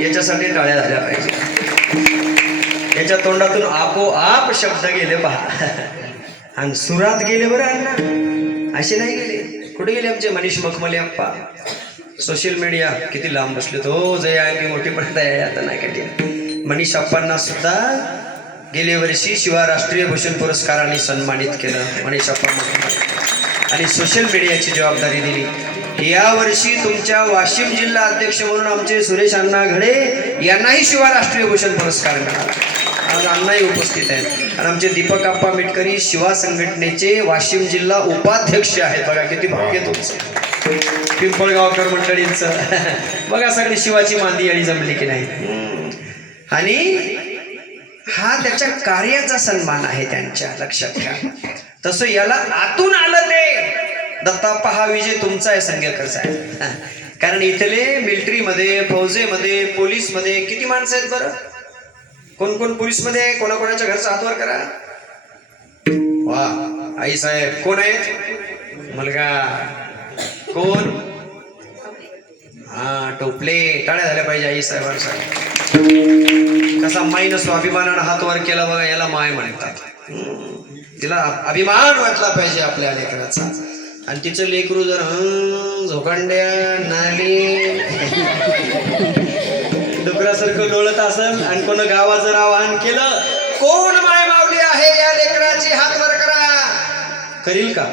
याच्यासाठी टाळ्या झाल्या पाहिजे. याच्या तोंडातून आपोआप शब्द गेले पहा, आणि सुरात गेले बरं अण्णा, असे नाही गेले. कुठे गेले आमचे मनीष मखमले अप्पा? सोशल मीडिया किती लांब बसले तो. जय आहे मोठी पडत आहे आता नाही कधी. मनीष अप्पांना सुद्धा गेल्या वर्षी शिवा राष्ट्रीय भूषण पुरस्काराने सन्मानित केलं मनीष अप्पा मखमले, आणि सोशल मीडियाची जबाबदारी दिली. या वर्षी तुमच्या वाशिम जिल्हा अध्यक्ष म्हणून आमचे सुरेश अण्णा घडे यांनाही शिवा राष्ट्रीय भूषण पुरस्कार मिळाला. आज अण्णाही उपस्थित आहेत. आणि आमचे दीपक आप्पा मिटकरी शिवा संघटनेचे वाशिम जिल्हा उपाध्यक्ष आहेत. बघा किती भाग्य तुमचं, पिंपळगावकर मंडळींचं. बघा सगळी शिवाची मांदी आणि जमली की नाही. आणि हा त्याच्या कार्याचा सन्मान आहे त्यांच्या, लक्षात घ्या. तसं याला आतून आलं ते दत्ताप्पा, हा विजय तुमचा आहे, संघ्याकरचा आहे. कारण इथले मिलिटरीमध्ये, फौजेमध्ये, पोलीसमध्ये किती माणसं आहेत बरं? कोण कोण पोलीसमध्ये आहे? कोणाकोणाच्या घरचा हातवर करा. वा आई साहेब कोण आहेत? मुलगा कोण? हा टोपले. टाळ्या झाल्या पाहिजे आई साहेबांसाठी. कसा माईनं स्वाभिमानानं हात वर केला बघा, याला माय म्हणतात. तिला अभिमान वाटला पाहिजे आपल्या लेकराचा. आणि तिचं लेकरू जर झोकांड्या नाली डुकरासारखं डोळत असेल आणि कोण गावात जर आवाहन केलं, कोण माय मावली आहे या लेकराची, हात वर करा, करील का?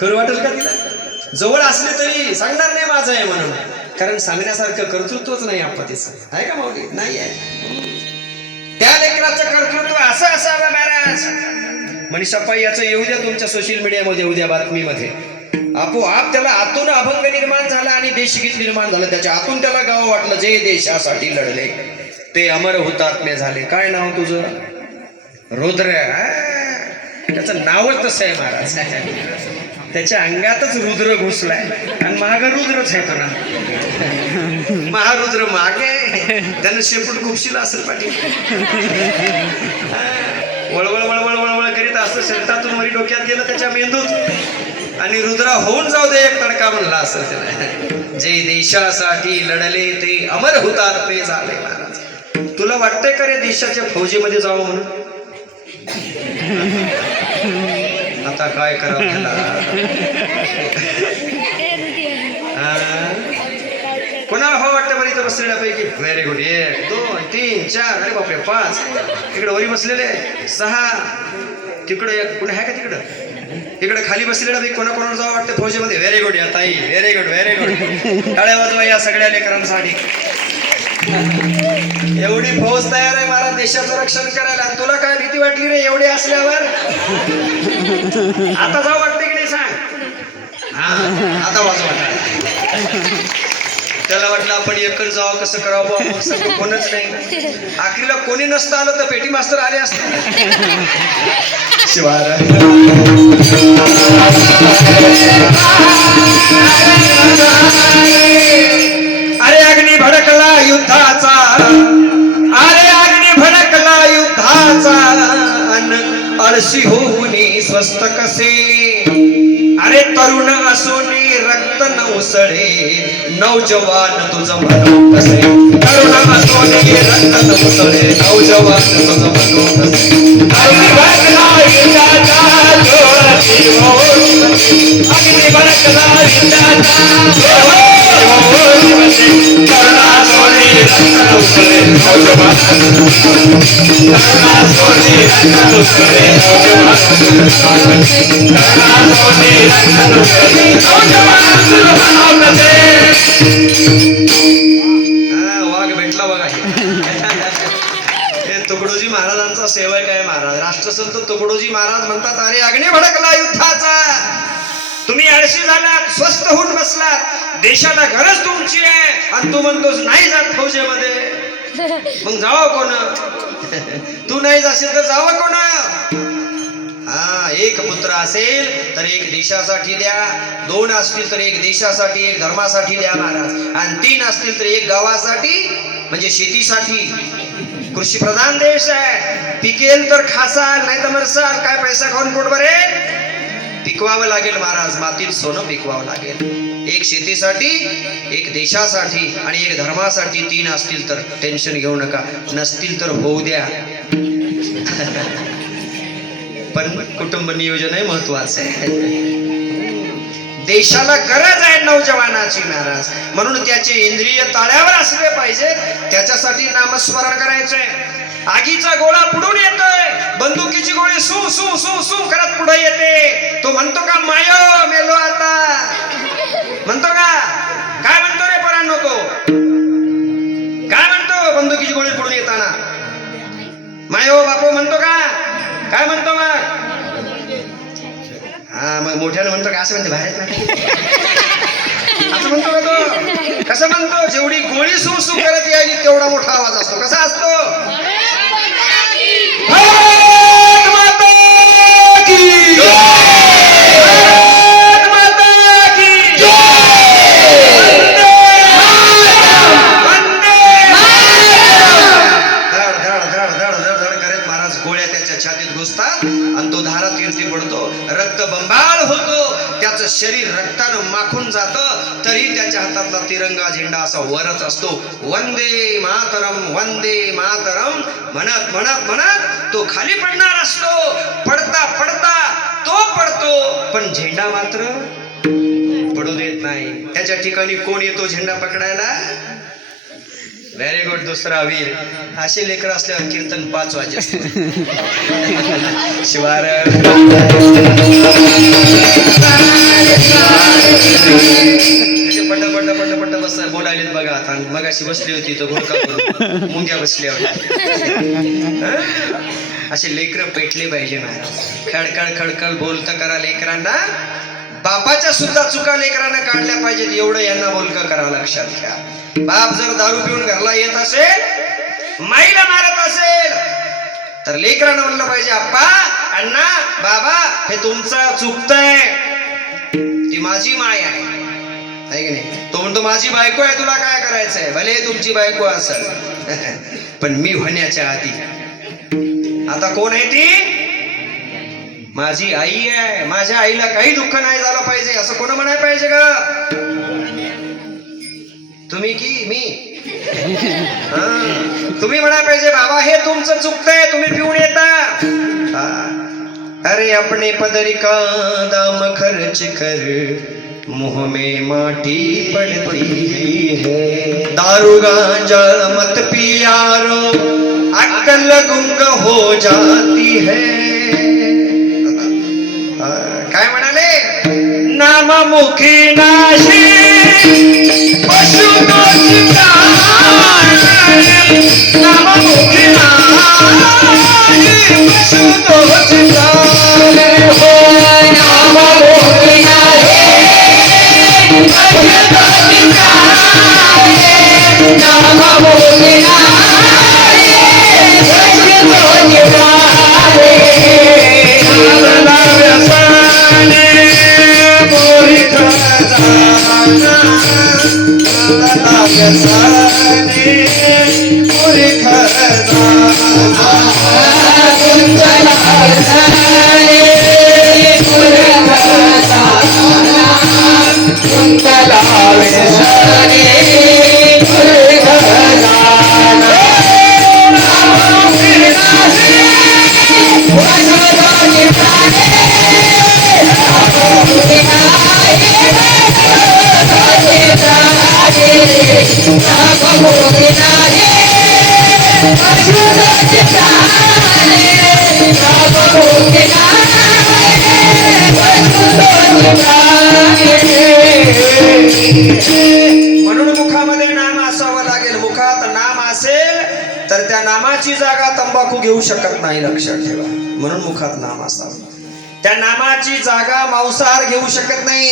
करू वाटेल का तिला? जवळ असले तरी सांगणार नाही माझं आहे म्हणून, कारण सांगण्यासारखं कर्तृत्वच नाही आपत्तीचं, आहे का माऊली? नाही आहे. त्या लेकराचं कर्तृत्व असं असावं महाराज. मनीषाप्पा याचं येऊ द्या तुमच्या सोशल मीडियामध्ये, येऊ द्या बातमीमध्ये. आपोआप त्याला आतून अभंग निर्माण झाला आणि देशगीत निर्माण झालं. त्याच्या आतून त्याला गाव वाटलं, जे देशासाठी लढले ते अमर हुतात्मे झाले. काय नाव तुझं? रुद्र त्याचं नावच तसं आहे महाराज. त्याच्या अंगातच रुद्र घुसलाय आणि माग रुद्रच आहे पुन्हा. महारुद्र मागे त्यानं शेपूट खुपशीला असेल पाठी. वळवळ वळवळ वळवळ करीत असं शर्टातून वरी डोक्यात गेलं त्याच्या मेंदूत आणि रुद्रा होऊन जाऊ दे एक तडका म्हणला असं त्याला. जे देशासाठी लढले ते अमर हुतात ते झाले महाराज. तुला वाटतंय का रे देशाच्या फौजेमध्ये जावं म्हणून? आता काय करावं त्याला? कोणाला हो वाटतं बरं इथं बसलेल्यापैकी? Very good. 1 2 3 4 अरे बापरे 5. इकडे वरी बसलेले 6. तिकडे एक कुणी आहे का तिकडं? इकडे खाली बसलेला पैकी कोणाला जावं वाटतं फौजेमध्ये? व्हेरी गुड या ताई. Very good very good. टाळ्या वाजवा या सगळ्या लेकरांसाठी. एवढी फौज तयार आहे महाराज देशाचं रक्षण करायला. तुला काय भीती वाटली रे एवढी असल्यावर? आता जाऊ वाटते की नाही सांग? हा आता वाजवा. त्याला वाटलं आपण एकच जावं कसं करावं, मग सगळं कोणच नाही. आखरीला कोणी नसतं आलं तर पेटी मास्तर आले असते. शिवाय अरे अग्नी भडकला युद्धाचा, अरे अग्नी भडकला युद्धाचा, आळशी होऊन स्वस्त कसे. अरे तरुण असून रक्त नवसळे, नौजवान तुझं म्हणू कसे. तरुण असून रक्त नवसळे, नौजवान तुझं म्हणू कसे. अग्नी भडकला युद्धाचा जोराची होऊन, अग्नी भडकला युद्धाचा जोराची होऊन, तरुण असून रक्त नवसळे, नौजवान तरुण असून रक्त नवसळे, वाघ भेटला बघा. हे तुकडोजी महाराजांचा सेवक आहे महाराज. राष्ट्रसंत तुकडोजी महाराज म्हणतात अरे अग्नी भडकला युद्धाचा, तुम्ही आळशी झालात, स्वस्त होऊन बसलात, देशाला गरज तुमची आहे आणि तू म्हणतोस नाही जात फौजेमध्ये. मग जावं कोण? तू नाही जाशील तर जावं कोण? हा एक पुत्र असेल तर एक देशासाठी द्या, 2 असतील तर एक देशासाठी एक धर्मासाठी द्या महाराज, आणि 3 असतील तर एक गावासाठी म्हणजे शेतीसाठी. कृषी प्रधान देश आहे. पिकेल तर खासाल नाही तर मरसाल. काय पैसा खाऊन पोट भरेल? पिकवावं लागेल महाराज. मातीत सोनं पिकवावं लागेल. एक शेतीसाठी एक देशासाठी आणि एक धर्मासाठी 3 असतील तर टेन्शन घेऊ नका, नसतील तर होऊ द्या. पण कुटुंब नियोजन आहे महत्वाचं आहे. देशाला गरज आहे नौजवानाची महाराज, म्हणून त्याचे इंद्रिय ताळ्यावर असले पाहिजे. त्याच्यासाठी नामस्मरण करायचंय. आगीचा गोळा पुढून येतोय, बंदुकीची गोळी सू सू सू सू करत पुढे येते. तो म्हणतो का मायो मेलो आता? म्हणतो का? काय म्हणतो रे परांनो? तो काय म्हणतो बंदुकीची गोळी पुढून येताना? मायो बापू म्हणतो का? काय म्हणतो मग? हा मग मोठ्यानं म्हणतो का? असं म्हणते बाहेर असं म्हणतो का तो? कसं म्हणतो? जेवढी गोळी सू सू करत यायची तेवढा मोठा आवाज असतो. कसा असतो? आणि तो धारा तीर्थी पडतो, रक्त बंबाळ होतो, त्याचं शरीर रक्तानं माखून जातं, तरी त्याच्या हातातला तिरंगा झेंडा असा वरच असतो. वंदे मातरम वंदे मातरम म्हणत म्हणत म्हणत तो खाली पडणार असतो. पडता पडता तो पडतो, पण झेंडा मात्र पडू देत नाही. त्याच्या ठिकाणी कोण येतो झेंडा पकडायला? Very good. दुसरा वीर. असे लेकर असल्यावर कीर्तन 5 वाजे शिवार. पट पट पट पट बस बोलायलेत बघा. आता मगाशी बसली होती तो गुरका करून मुंग्या बसल्या होत्या. असे लेकर पेटले पाहिजे महाराज. खडखड खडखड बोलतं करा लेकरांना. बापाच्या सुद्धा चुका लेकरांना काढल्या पाहिजेत, एवढं यांना बोलकं करा. लक्षात घ्या. बाप जर दारू पिऊन घरला येत असेल, माईला मारत असेल, तर लेकरांना म्हणलं पाहिजे आप्पा, अण्णा, बाबा, हे तुमचं चुकतंय, ती माझी माय आहे की नाही. तो म्हणतो माझी बायको आहे, तुला काय करायचंय, भले तुमची बायको असेल पण मी होण्याच्या आधी आता कोण आहे ती? माझी आई आहे. माझ्या आईला काही दुःख नाही झालं पाहिजे असं कोण म्हणायला पाहिजे का? तुम्ही की मी? तुम्ही म्हणायला पाहिजे बाबा हे तुमचं चुकतंय, तुम्ही पिऊन येता. अरे अपने पदरी का दाम खर्च कर, मुंह में माटी पड़ती है, दारू गांजा मत पियारो, अक्कल गुंग हो जाती है. काय म्हणाले? नाममुखी नाशी पशु नाममुखी नाशी पशु म्हणून मुखामध्ये नाम असावं लागेल. मुखात नाम असेल तर त्या नामाची जागा तंबाखू घेऊ शकत नाही, लक्षात ठेवा. म्हणून मुखात नाम असावं. त्या नामाची जागा मांसाहार घेऊ शकत नाही.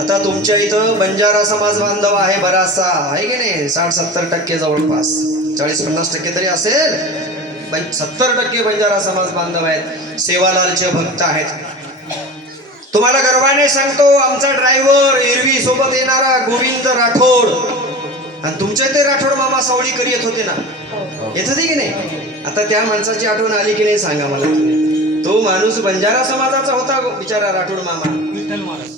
आता तुमच्या इथं बंजारा समाज बांधव आहे बराचसा, आहे की नाही? 60-70% जवळपास, 40-50% तरी असेल. 70% बंजारा समाज बांधव आहेत, सेवालालचे भक्त आहेत. तुम्हाला गर्वाने सांगतो, आमचा ड्रायव्हर एरवी सोबत येणारा गोविंद राठोड, आणि तुमच्या ते राठोड मामा सावळीकर येत होते ना, येत होते की नाही? आता त्या माणसाची आठवण आली की नाही सांगा मला. तो माणूस बंजारा समाजाचा होता बिचारा राठोड मामा,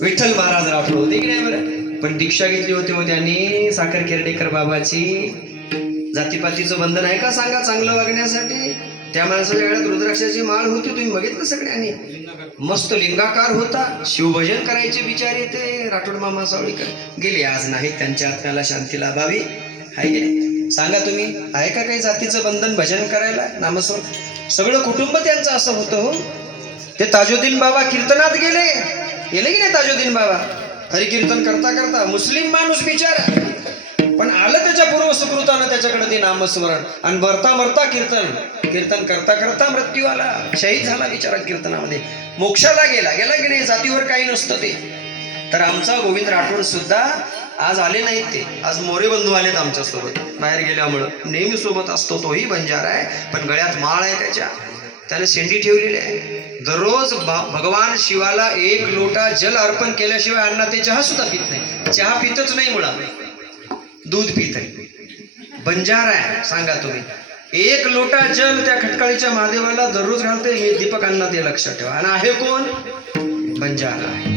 विठ्ठल महाराज राठोड होते की नाही बरं? पण दीक्षा घेतली होती हो त्यांनी साखर केर्डेकर बाबाची. जातीपातीचं बंधन आहे का सांगा चांगलं वागण्यासाठी? त्या माणसाच्या वेळात रुद्राक्षाची माळ होती, तुम्ही बघितलं सगळ्यांनी. मस्त लिंगाकार होता, शिवभजन करायचे बिचारे ते राठोड मामा सावळीकर. गेले आज नाहीत, त्यांच्या आत्म्याला शांती लाभावी. आहे की सांगा तुम्ही? आहे का काही जातीचं बंधन भजन करायला, नामस्मरण? सगळं कुटुंब त्यांचं असं होतं हो. ते ताजुद्दीन बाबा कीर्तनात गेले की नाही? ताजुद्दीन बाबा हरिकीर्तन करता करता, मुस्लिम माणूस बिचारा, पण आलं त्याच्या पूर्व सुकृतानं त्याच्याकडे ते नामस्मरण, आणि मरता मरता कीर्तन करता करता मृत्यू आला, शहीद झाला बिचारा कीर्तनामध्ये, मोक्षाला गेला की नाही? जातीवर काही नसतं ते. तर आमचा गोविंद राठोड सुद्धा आज आले नाहीत. ते आज मोरे बंधू आलेत आमच्या सोबत, बाहेर गेल्यामुळं. नेहमी सोबत असतो, तोही बंजारा आहे, पण गळ्यात माळ आहे त्याच्या, त्याने शेंडी ठेवलेली आहे. दररोज भगवान शिवाला 1 लोटा जल अर्पण केल्याशिवाय अण्णा ते चहा सुद्धा पित नाही. चहा पितच नाही मुळात, दूध पित आहे. बंजारा आहे, सांगा तुम्ही. 1 लोटा जल त्या खटकाळीच्या महादेवाला दररोज घालते. हे दीपक अण्णा, ते लक्षात ठेवा. आणि आहे कोण? बंजारा आहे.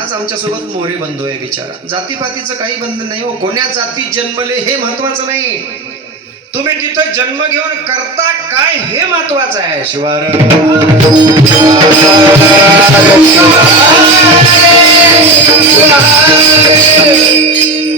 आज आमच्यासोबत मोरे बंधू आहे बिचारा. जातीपातीचं काही बंधन नाही हो. कोण्या जातीत जन्मले हे महत्वाचं नाही, तुम्ही तिथं जन्म घेऊन करता काय हे महत्वाचं आहे. शिवार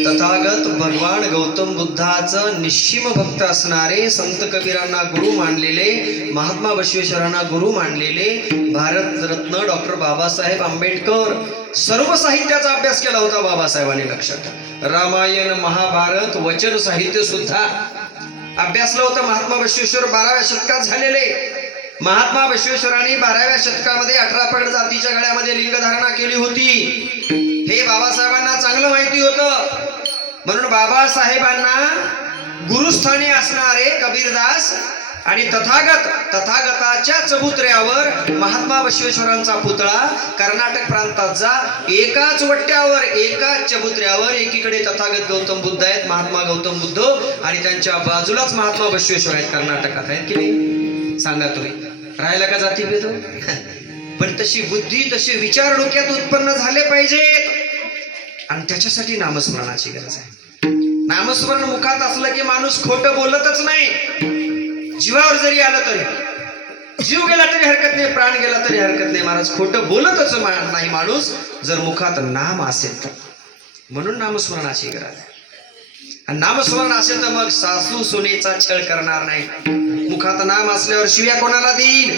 तथागत भगवान गौतम बुद्धाचं निश्चिम भक्त असणारे, संत कबीरांना गुरु मानलेले, महात्मा बसवेश्वरांना गुरु मानलेले, भारतरत्न डॉक्टर बाबासाहेब आंबेडकर, सर्व साहित्याचा अभ्यास केला होता बाबासाहेबांनी, लक्षात. रामायण, महाभारत, वचन साहित्य सुद्धा अभ्यासलं होतं. महात्मा बसवेश्वर 12व्या शतकात झालेले. महात्मा बसवेश्वरांनी 12व्या शतकामध्ये 18 पगड जातीच्या गळ्यामध्ये लिंगधारणा केली होती. हे बाबासाहेबांना चांगलं माहिती होतं. म्हणून बाबासाहेबांना गुरुस्थानी असणारे कबीरदास आणि तथागताच्या चबुतऱ्यावर महात्मा बसवेश्वरांचा पुतळा कर्नाटक प्रांतात जा, एकाच वट्ट्यावर एकाच चबुतऱ्यावर एकीकडे तथागत गौतम बुद्ध आहेत, महात्मा गौतम बुद्ध, आणि त्यांच्या बाजूलाच महात्मा बसवेश्वर आहेत. कर्नाटकात आहेत की नाही सांगा तुम्ही, राहायला का जाती भेद? पण तशी बुद्धी तसे विचार डोक्यात उत्पन्न झाले पाहिजेत, आणि त्याच्यासाठी नामस्मरणाची गरज आहे. नामस्मरण मुखात असलं की माणूस खोटं बोलतच नाही. जीवावर जरी आलं तरी, जीव गेला तरी हरकत नाही, प्राण गेला तरी हरकत नाही, महाराज खोटं बोलतच नाही माणूस, जर मुखात नाम असेल तर. म्हणून नामस्मरणाची गरज आहे. आणि नामस्मरण असेल तर मग सासू सुनेचा छळ करणार नाही. मुखात नाम असल्यावर शिव्या कोणाला देईल?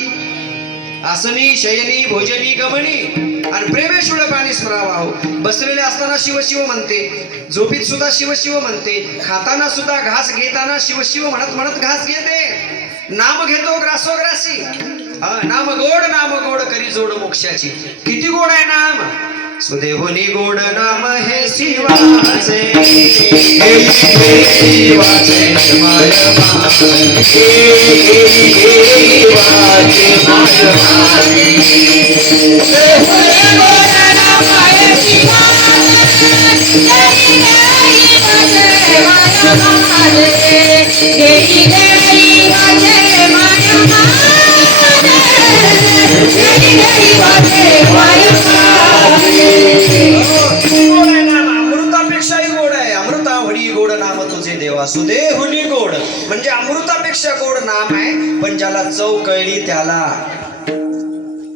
आसनी शयनी भोजनी गमनी आणि प्रेमेशुळ पाणी स्मरावाहो. बसलेले असताना शिव शिव म्हणते, झोपीत सुद्धा शिव शिव म्हणते, खाताना सुद्धा घास घेताना शिव शिव म्हणत म्हणत घास घेते. नाम घेतो ग्रासोग्रासी, नाम गोड करी जोड मोक्षाची. किती गोड आहे नाम? सुदेहुनी गोड नाम हे शिवाचे, अमृतापेक्षाही गोड आहे. अमृतावडी गोड नाम तुझे देवा, सुदेहुनी गोड म्हणजे अमृतापेक्षा गोड नाम आहे. पण ज्याला चव कळली त्याला,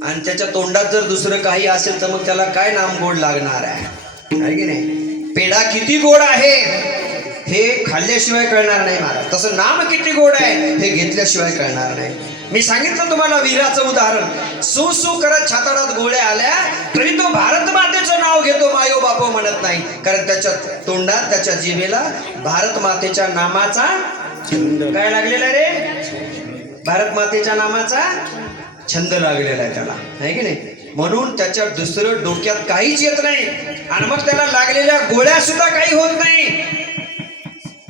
आणि त्याच्या तोंडात जर दुसरं काही असेल तर मग त्याला काय नाम गोड लागणार आहे की नाही? पेढा किती गोड आहे हे खाल्ल्याशिवाय कळणार नाही महाराज, तसं नाम किती गोड आहे हे घेतल्याशिवाय कळणार नाही. मी सांगितलं तुम्हाला वीराचं उदाहरण. सू सू करत छाताडात गोळ्या आल्या तरी तो भारत मातेचं नाव घेतो, मायो बापो म्हणत नाही, कारण त्याच्या तोंडात त्याच्या जिभेला भारत मातेच्या नामाचा काय लागलेला रे? भारत मातेच्या नामाचा छंद लागलेला आहे त्याला, आहे की नाही? म्हणून त्याच्या दुसरं डोक्यात काहीच येत नाही, आणि मग त्याला लागलेल्या गोळ्या सुद्धा काही होत नाही.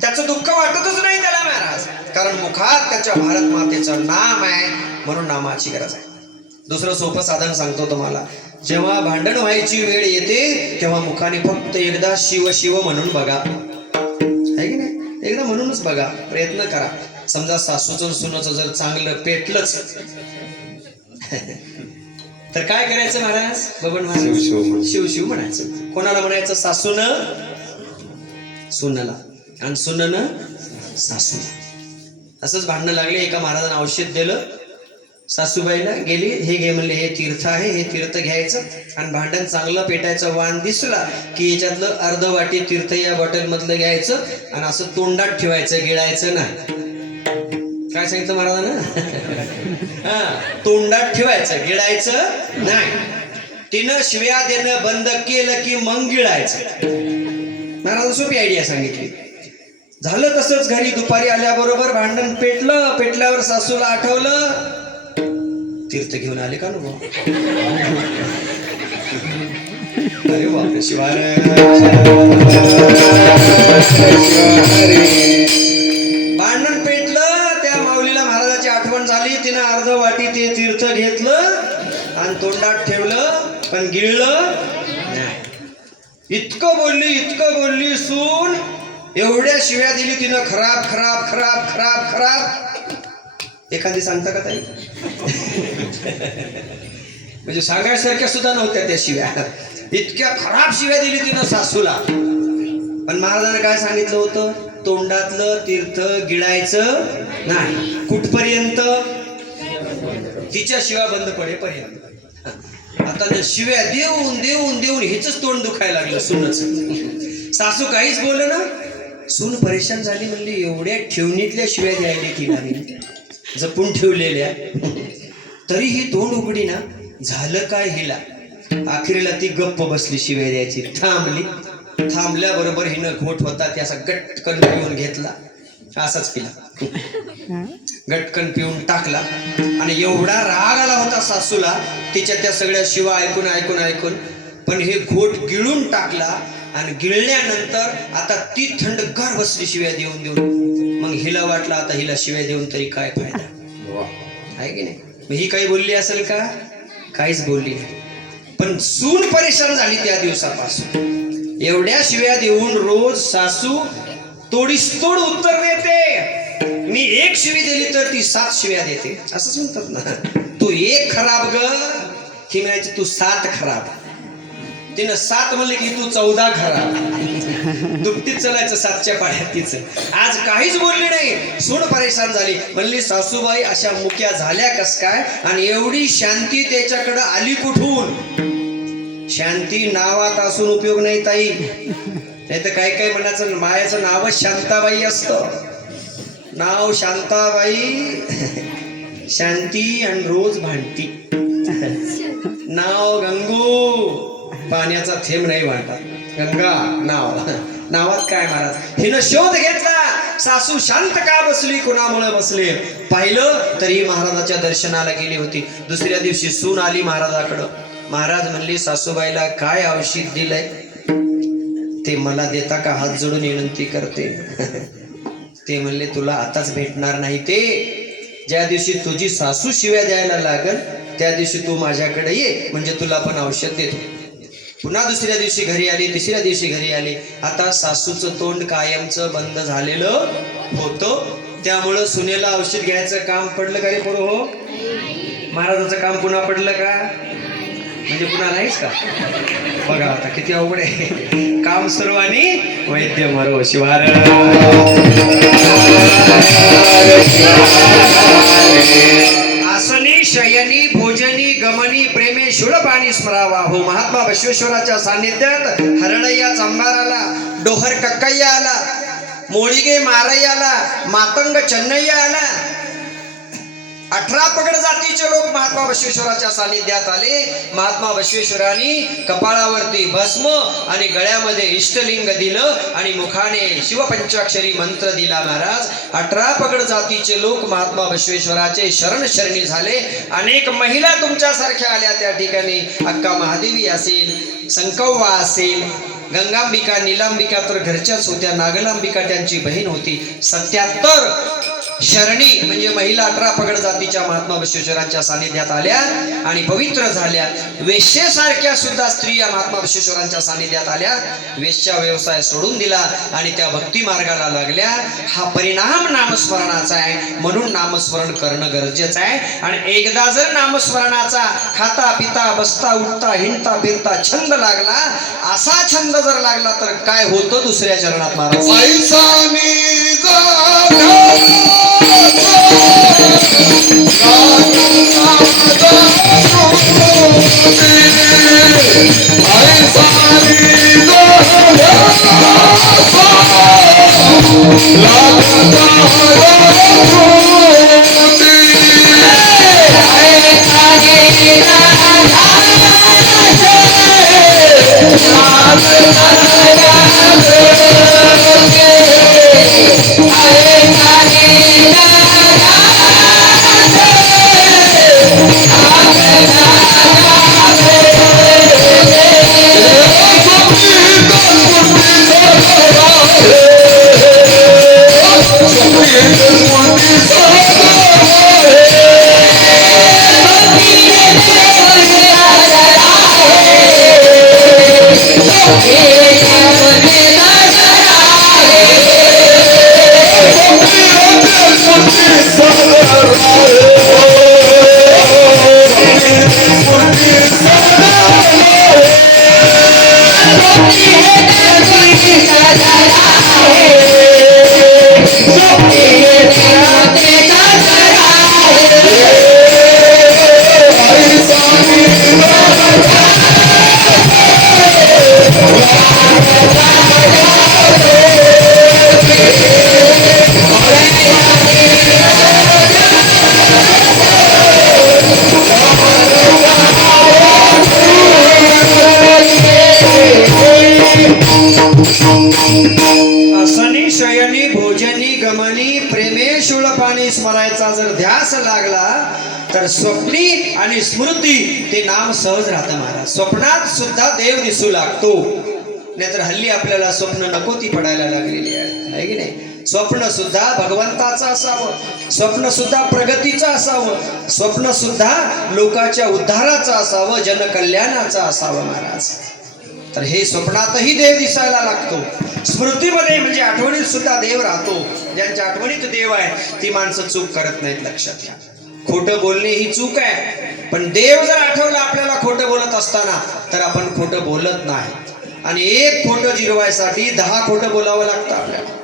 त्याचं दुःख वाटतच नाही त्याला महाराज, कारण मुखात त्याच्या भारत मातेचं नाम आहे. म्हणून नामाची गरज आहे. दुसरं सोपं साधन सांगतो तुम्हाला. जेव्हा भांडण व्हायची वेळ येते तेव्हा मुखाने फक्त एकदा शिव शिव म्हणून बघा, आहे की नाही? एकदा म्हणूनच बघा, प्रयत्न करा. समजा सासूचं सुनाचं जर चांगलं पेटलंच तर काय करायचं महाराज? बबन महाराज शिव शिव म्हणायचं. कोणाला म्हणायचं? सासून सुनला आणि सुनन सासूला. असंच भांडणं लागले. एका महाराजांना औषध दिलं, सासूबाईला गेली, हे घे म्हणले, हे तीर्थ आहे, हे तीर्थ घ्यायचं. आणि भांडण चांगलं पेटायचं वाण दिसला की याच्यातलं अर्ध वाटी तीर्थ या बॉटलमधलं घ्यायचं आणि असं तोंडात ठेवायचं, गिळायचं ना. काय सांगितलं महाराजांना? तोंडात ठेवायचं, गिळायचं नाही. तिनं शिव्या देणं बंद केलं की मग गिळायचं. महाराजांना सोपी आयडिया सांगितली. झालं तसंच. घरी दुपारी आल्याबरोबर भांडण पेटलं. पेटल्यावर सासूला आठवलं, तीर्थ घेऊन आले का नको? अरे बापरे, शिवाय. भांडण पेटलं, त्या माऊलीला महाराजाची आठवण झाली. तिनं अर्ध वाटी ते तीर्थ घेतलं आणि तोंडात ठेवलं, पण गिळलं नाही. इतकं बोलली सून, एवढ्या शिव्या दिली तिनं, खराब खराब खराब खराब खराब. एखादी सांगता का ताई? म्हणजे सांगायसारख्या सुद्धा नव्हत्या त्या शिव्या. इतक्या खराब शिव्या दिली तिनं सासूला. पण महाराजांनी काय सांगितलं होतं? तोंडातलं तीर्थ गिळायचं नाही. कुठपर्यंत? तिच्या शिव्या बंद पडेपर्यंत. आता शिव्या देऊन देऊन देऊन हिच तोंड दुखायला लागलं सूनच. सासू काहीच बोल ना. सून परेशान झाली, म्हणली एवढ्या ठेवणीतल्या शिव्या द्यायला तिला मी, जपून ठेवलेल्या, तरी ही तोंड उघडी ना. झालं काय हिला? अखेरीला ती गप्प बसली, शिव्या द्यायची थांबली. थांबल्याबरोबर हिनं घोट होता त्याचा गटकन पिऊन घेतला, असाच पिला, गटकन पिऊन टाकला. आणि एवढा राग आला होता सासूला तिच्या त्या सगळ्या शिवा ऐकून ऐकून ऐकून. पण हे घोट गिळून टाकला, आणि गिळल्यानंतर आता ती थंडगार बसली शिव्या देऊन देऊन. मग हिला वाटलं आता हिला शिवाय देऊन तरी काय फायदा वा. आहे की नाही. मग ही काही बोलली असेल का? काहीच बोलली नाही. पण सून परेशान झाली त्या दिवसापासून. एवढ्या शिव्या देऊन रोज सासू तोडीसतोड उत्तर देते. मी एक शिवी दिली तर ती 7 शिव्या देते, असंच म्हणतात ना. तू एक खराब ग, ही म्हणायची तू 7 खराब. तिनं 7 म्हणले की तू 14 खराब. दुपटीत चालायचं 7च्या पाड्यात तिचं. आज काहीच बोलली नाही. सून परेशान झाली. म्हणली सासूबाई अशा मुक्या झाल्या कस काय, आणि एवढी शांती त्याच्याकडे आली कुठून? शांती नावात असून उपयोग नाही ताई. नाही तर काय काय म्हणायचं, मायाचं नावच शांताबाई असतं. नाव शांताबाई, शांती आणि रोज भांडती. नाव गंगू, पाण्याचा थेंब नाही वाटत. गंगा नाव, नावात काय महाराज. हिनं शोध घेतला सासू शांत का बसली, कोणामुळे बसले. पाहिलं तरी महाराजाच्या दर्शनाला गेली होती. दुसऱ्या दिवशी सून आली महाराजाकडं. महाराज म्हणले सासूबाईला काय औषध दिलंय ते मला देता का, हात जोडून विनंती करते. ते म्हणले तुला आताच भेटणार नाही. ते ज्या दिवशी तुझी सासू शिव्या द्यायला लागल त्या दिवशी तू माझ्याकडे ये, म्हणजे तुला पण औषध देतो. पुन्हा दुसऱ्या दिवशी घरी आली, तिसऱ्या दिवशी घरी आली. आता सासूचं तोंड कायमचं बंद झालेलं होतं. त्यामुळं सुनेला औषध घ्यायचं काम पडलं का रे पोरं? हो, महाराजाचं काम पुन्हा पडलं का? म्हणजे पुन्हा नाहीच का? बघा आता किती अवघड आहे. काम सर्वांनी वैद्य मरो शिवार. आसनी शयनी भोजनी गमनी प्रेमे शूळपाणी स्मरावा हो. महात्मा बसवेश्वराच्या सान्निध्यात हरळय्या चांबार आला, डोहर कक्कय्या आला, मोळीगे मारय्या आला, मातंग चन्नय्या आला. 18 पगड जातीचे लोक महात्मा बसवेश्वराच्या सानिध्यात आले. महात्मा बसवेश्वरांनी कपाळावरती भस्म आणि गळ्यामध्ये इष्टलिंग दिलं आणि मुखाने शिवपंचाक्षरी मंत्र दिला. महाराज 18 पगड जातीचे लोक महात्मा बसवेश्वराचे शरणी झाले. अनेक महिला तुमच्यासारख्या आल्या त्या ठिकाणी. अक्का महादेवी असेल, संकव्वा असेल, गंगांबिका, नीलांबिका तर घरच्याच होत्या. नागलांबिका त्यांची बहीण होती. 77 शरणी म्हणजे महिला 18 पगड जातीच्या महात्मा बसवेश्वरांच्या सानिध्यात आल्या आणि पवित्र झाल्या. वेश्येसारख्या सुद्धा स्त्रिया महात्मा बसवेश्वरांच्या सानिध्यात आल्या. वेश्या व्यवसाय सोडून दिला आणि त्या भक्ती मार्गाला लागल्या. हा परिणाम नामस्मरणाचा आहे, म्हणून नामस्मरण करणं गरजेचं आहे. आणि एकदा जर नामस्मरणाचा खाता पिता बसता उठता हिंडता फिरता छंद लागला, असा छंद जर लागला तर काय होतं दुसऱ्या चरणात महाराज. असनी शयनी भोजनी गमनी प्रेमे शूळपाणी स्मरायचा जर ध्यास लागला तर स्वप्नी आणि स्मृती ते नाम सहज राहतं महाराज. स्वप्नात सुद्धा देव दिसू लागतो. नाहीतर हल्ली आपल्याला स्वप्न नको ती पडायला लागलेली आहे की नाही. स्वप्न सुद्धा भगवंताचं असावं, स्वप्न सुद्धा प्रगतीचं असावं, स्वप्न सुद्धा लोकांच्या उद्धाराचं असावं, जनकल्याणाचं असावं महाराज. तर हे स्वप्नातही देव दिसायला लागतो, स्मृतीमध्ये म्हणजे आठवणीत सुद्धा देव राहतो. ज्यांच्या आठवणीत देव आहे ती माणसं चूक करत नाहीत, लक्षात घ्या. खोटं बोलणे ही चूक आहे, पण देव जर आठवलं आपल्याला खोटं बोलत असताना तर आपण खोटं बोलत नाही. आणि एक खोटं जिरवायसाठी 10 खोटं बोलावं लागतं आपल्याला.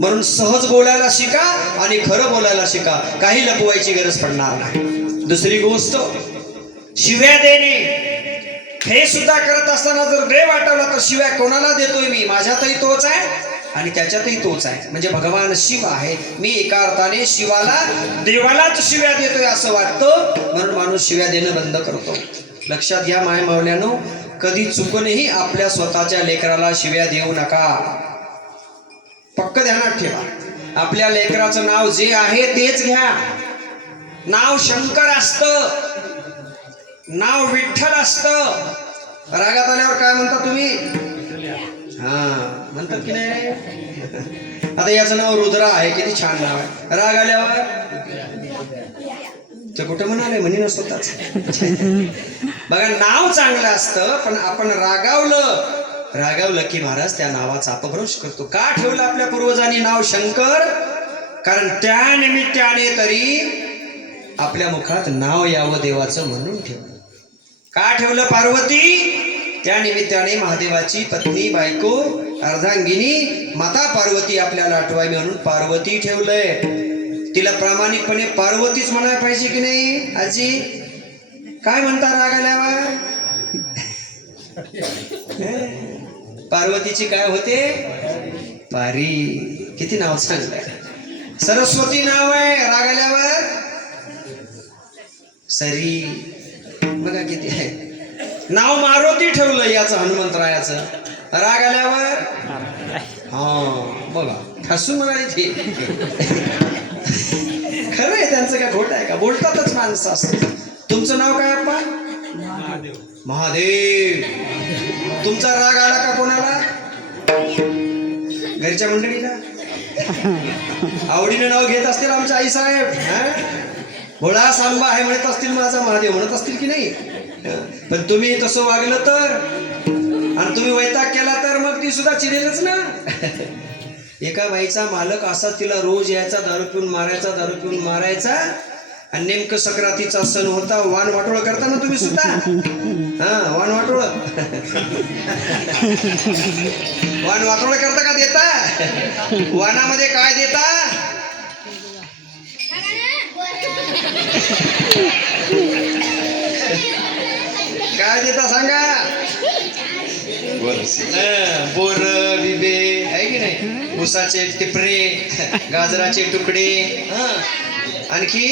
म्हणून सहज बोलायला शिका आणि खरं बोलायला शिका, काही लपवायची गरज पडणार नाही. दुसरी गोष्ट, शिव्या देणे हे सुद्धा करत असताना जर देव आठवला तर शिव्या कोणाला देतोय मी? माझ्यातही तोच आहे आणि त्याच्यातही तोच आहे. म्हणजे भगवान शिव आहे, मी एका अर्थाने शिवाला, देवालाच शिव्या देतोय असं वाटतं, म्हणून माणूस शिव्या देणं बंद करतो. लक्षात घ्या माय मावल्यानो, कधी चुकूनही आपल्या स्वतःच्या लेकराला शिव्या देऊ नका. पक्क ध्यानात ठेवा, आपल्या लेकराचं नाव जे आहे तेच घ्या. नाव शंकर असतं, नाव विठ्ठल असतं. रागात आल्यावर काय म्हणता तुम्ही? हा म्हणतात की नाही? आता याचं नाव रुद्रा आहे, किती छान नाव आहे. राग आल्यावर ते कुठं म्हणाले म्हणी नसतोच. बघा, नाव चांगलं असतं, पण आपण रागावलं की महाराज त्या नावाचा अपभ्रंश करतो. का ठेवलं आपल्या पूर्वजांनी नाव शंकर? कारण त्या निमित्ताने तरी आपल्या मुखात नाव यावं देवाचं म्हणून ठेवलं. का ठेवलं पार्वती? त्या निमित्ताने महादेवाची पत्नी, बायको, अर्धांगिनी माता पार्वती आपल्याला आठवावी म्हणून पार्वती ठेवलंय. तिला प्रामाणिकपणे पार्वतीच म्हणायला पाहिजे की नाही? आजी काय म्हणता राग आल्यावर? पार्वतीची काय होते? पारी. किती नाव चांगलं आहे. सरस्वती नाव आहे, राग आल्यावर सरी. बघा किती आहे. नाव मारुती ठेवलं याचं, हनुमंतरायाचं. राग आल्यावर हा बघा हसून म्हणाली ते. खरं आहे त्यांचं, काय खोटं आहे का? बोलतातच माणसं असतात. तुमचं नाव काय अप्पा? महादेव. तुमचा राग आला का कोणाला? घरच्या मंडळीला आवडीने नाव घेत असतील आमच्या आई साहेब. भोळा सांबा आहे म्हणत असतील, माझा महादेव म्हणत असतील की नाही? पण तुम्ही तसं वागलं तर आणि तुम्ही वैताग केला तर मग ती सुद्धा चिडेलच ना. एका बाईचा मालक असा तिला रोज यायचा, दारू पिऊन मारायचा आणि नेमकं सक्रातीचा सण होता. वाण वाटोळ करता ना तुम्ही सुद्धा? हा वाण वाटोळ. वाण वाटोळ करता का? देता. वाणामध्ये काय देता? काय देता सांगा? बोर बिबे आहे की नाही, ऊसाचे टिपरे, गाजराचे तुकडे, आणखी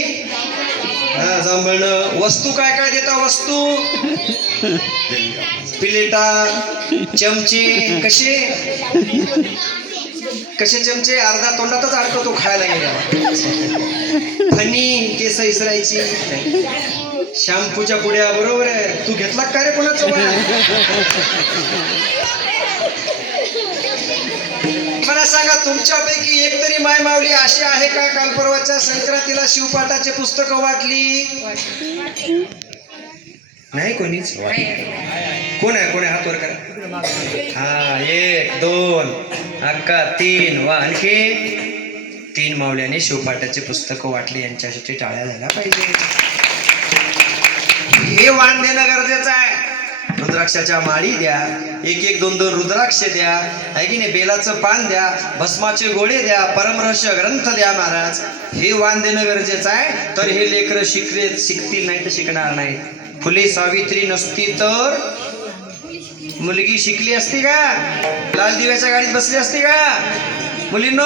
जांभळं. वस्तू काय काय देता? वस्तू प्लेटा, चमचे. कसे कसे चमचे? अर्धा तोंडातच अडकतो खायला गेल्यावर. फणी, केस इसरायची, शॅम्पूच्या पुड्या. बरोबर आहे. तू घेतला काय रे कोणाचं? मला सांगा, तुमच्यापैकी एक तरी माय माऊली अशी आहे का काल परवाच्या संक्रांतीला शिवपाठाचे पुस्तकं वाटली? नाही कोणीच? कोण आहे? हात वर करा. हा 1 2 अक्का 3 वा आणखी 3 माऊल्याने शिवपाठाचे पुस्तकं वाटली. यांच्यासाठी टाळ्या झाल्या पाहिजे. हे वाण देणं गरजेचं आहे. रुद्राक्षाच्या माळी द्या, 1 2 2 रुद्राक्ष द्या, आहे की नाही? बेलाचं पान द्या, भस्माचे गोळे द्या, परमरहस्य ग्रंथ द्या महाराज. हे वाण देणं गरजेचं आहे. तर हे लेकरं शिकतील, नाही तर शिकणार नाही. फुले सावित्री नसती तर मुलगी शिकली असती का? लाल दिव्याच्या गाडीत बसली असती का? मुलींनो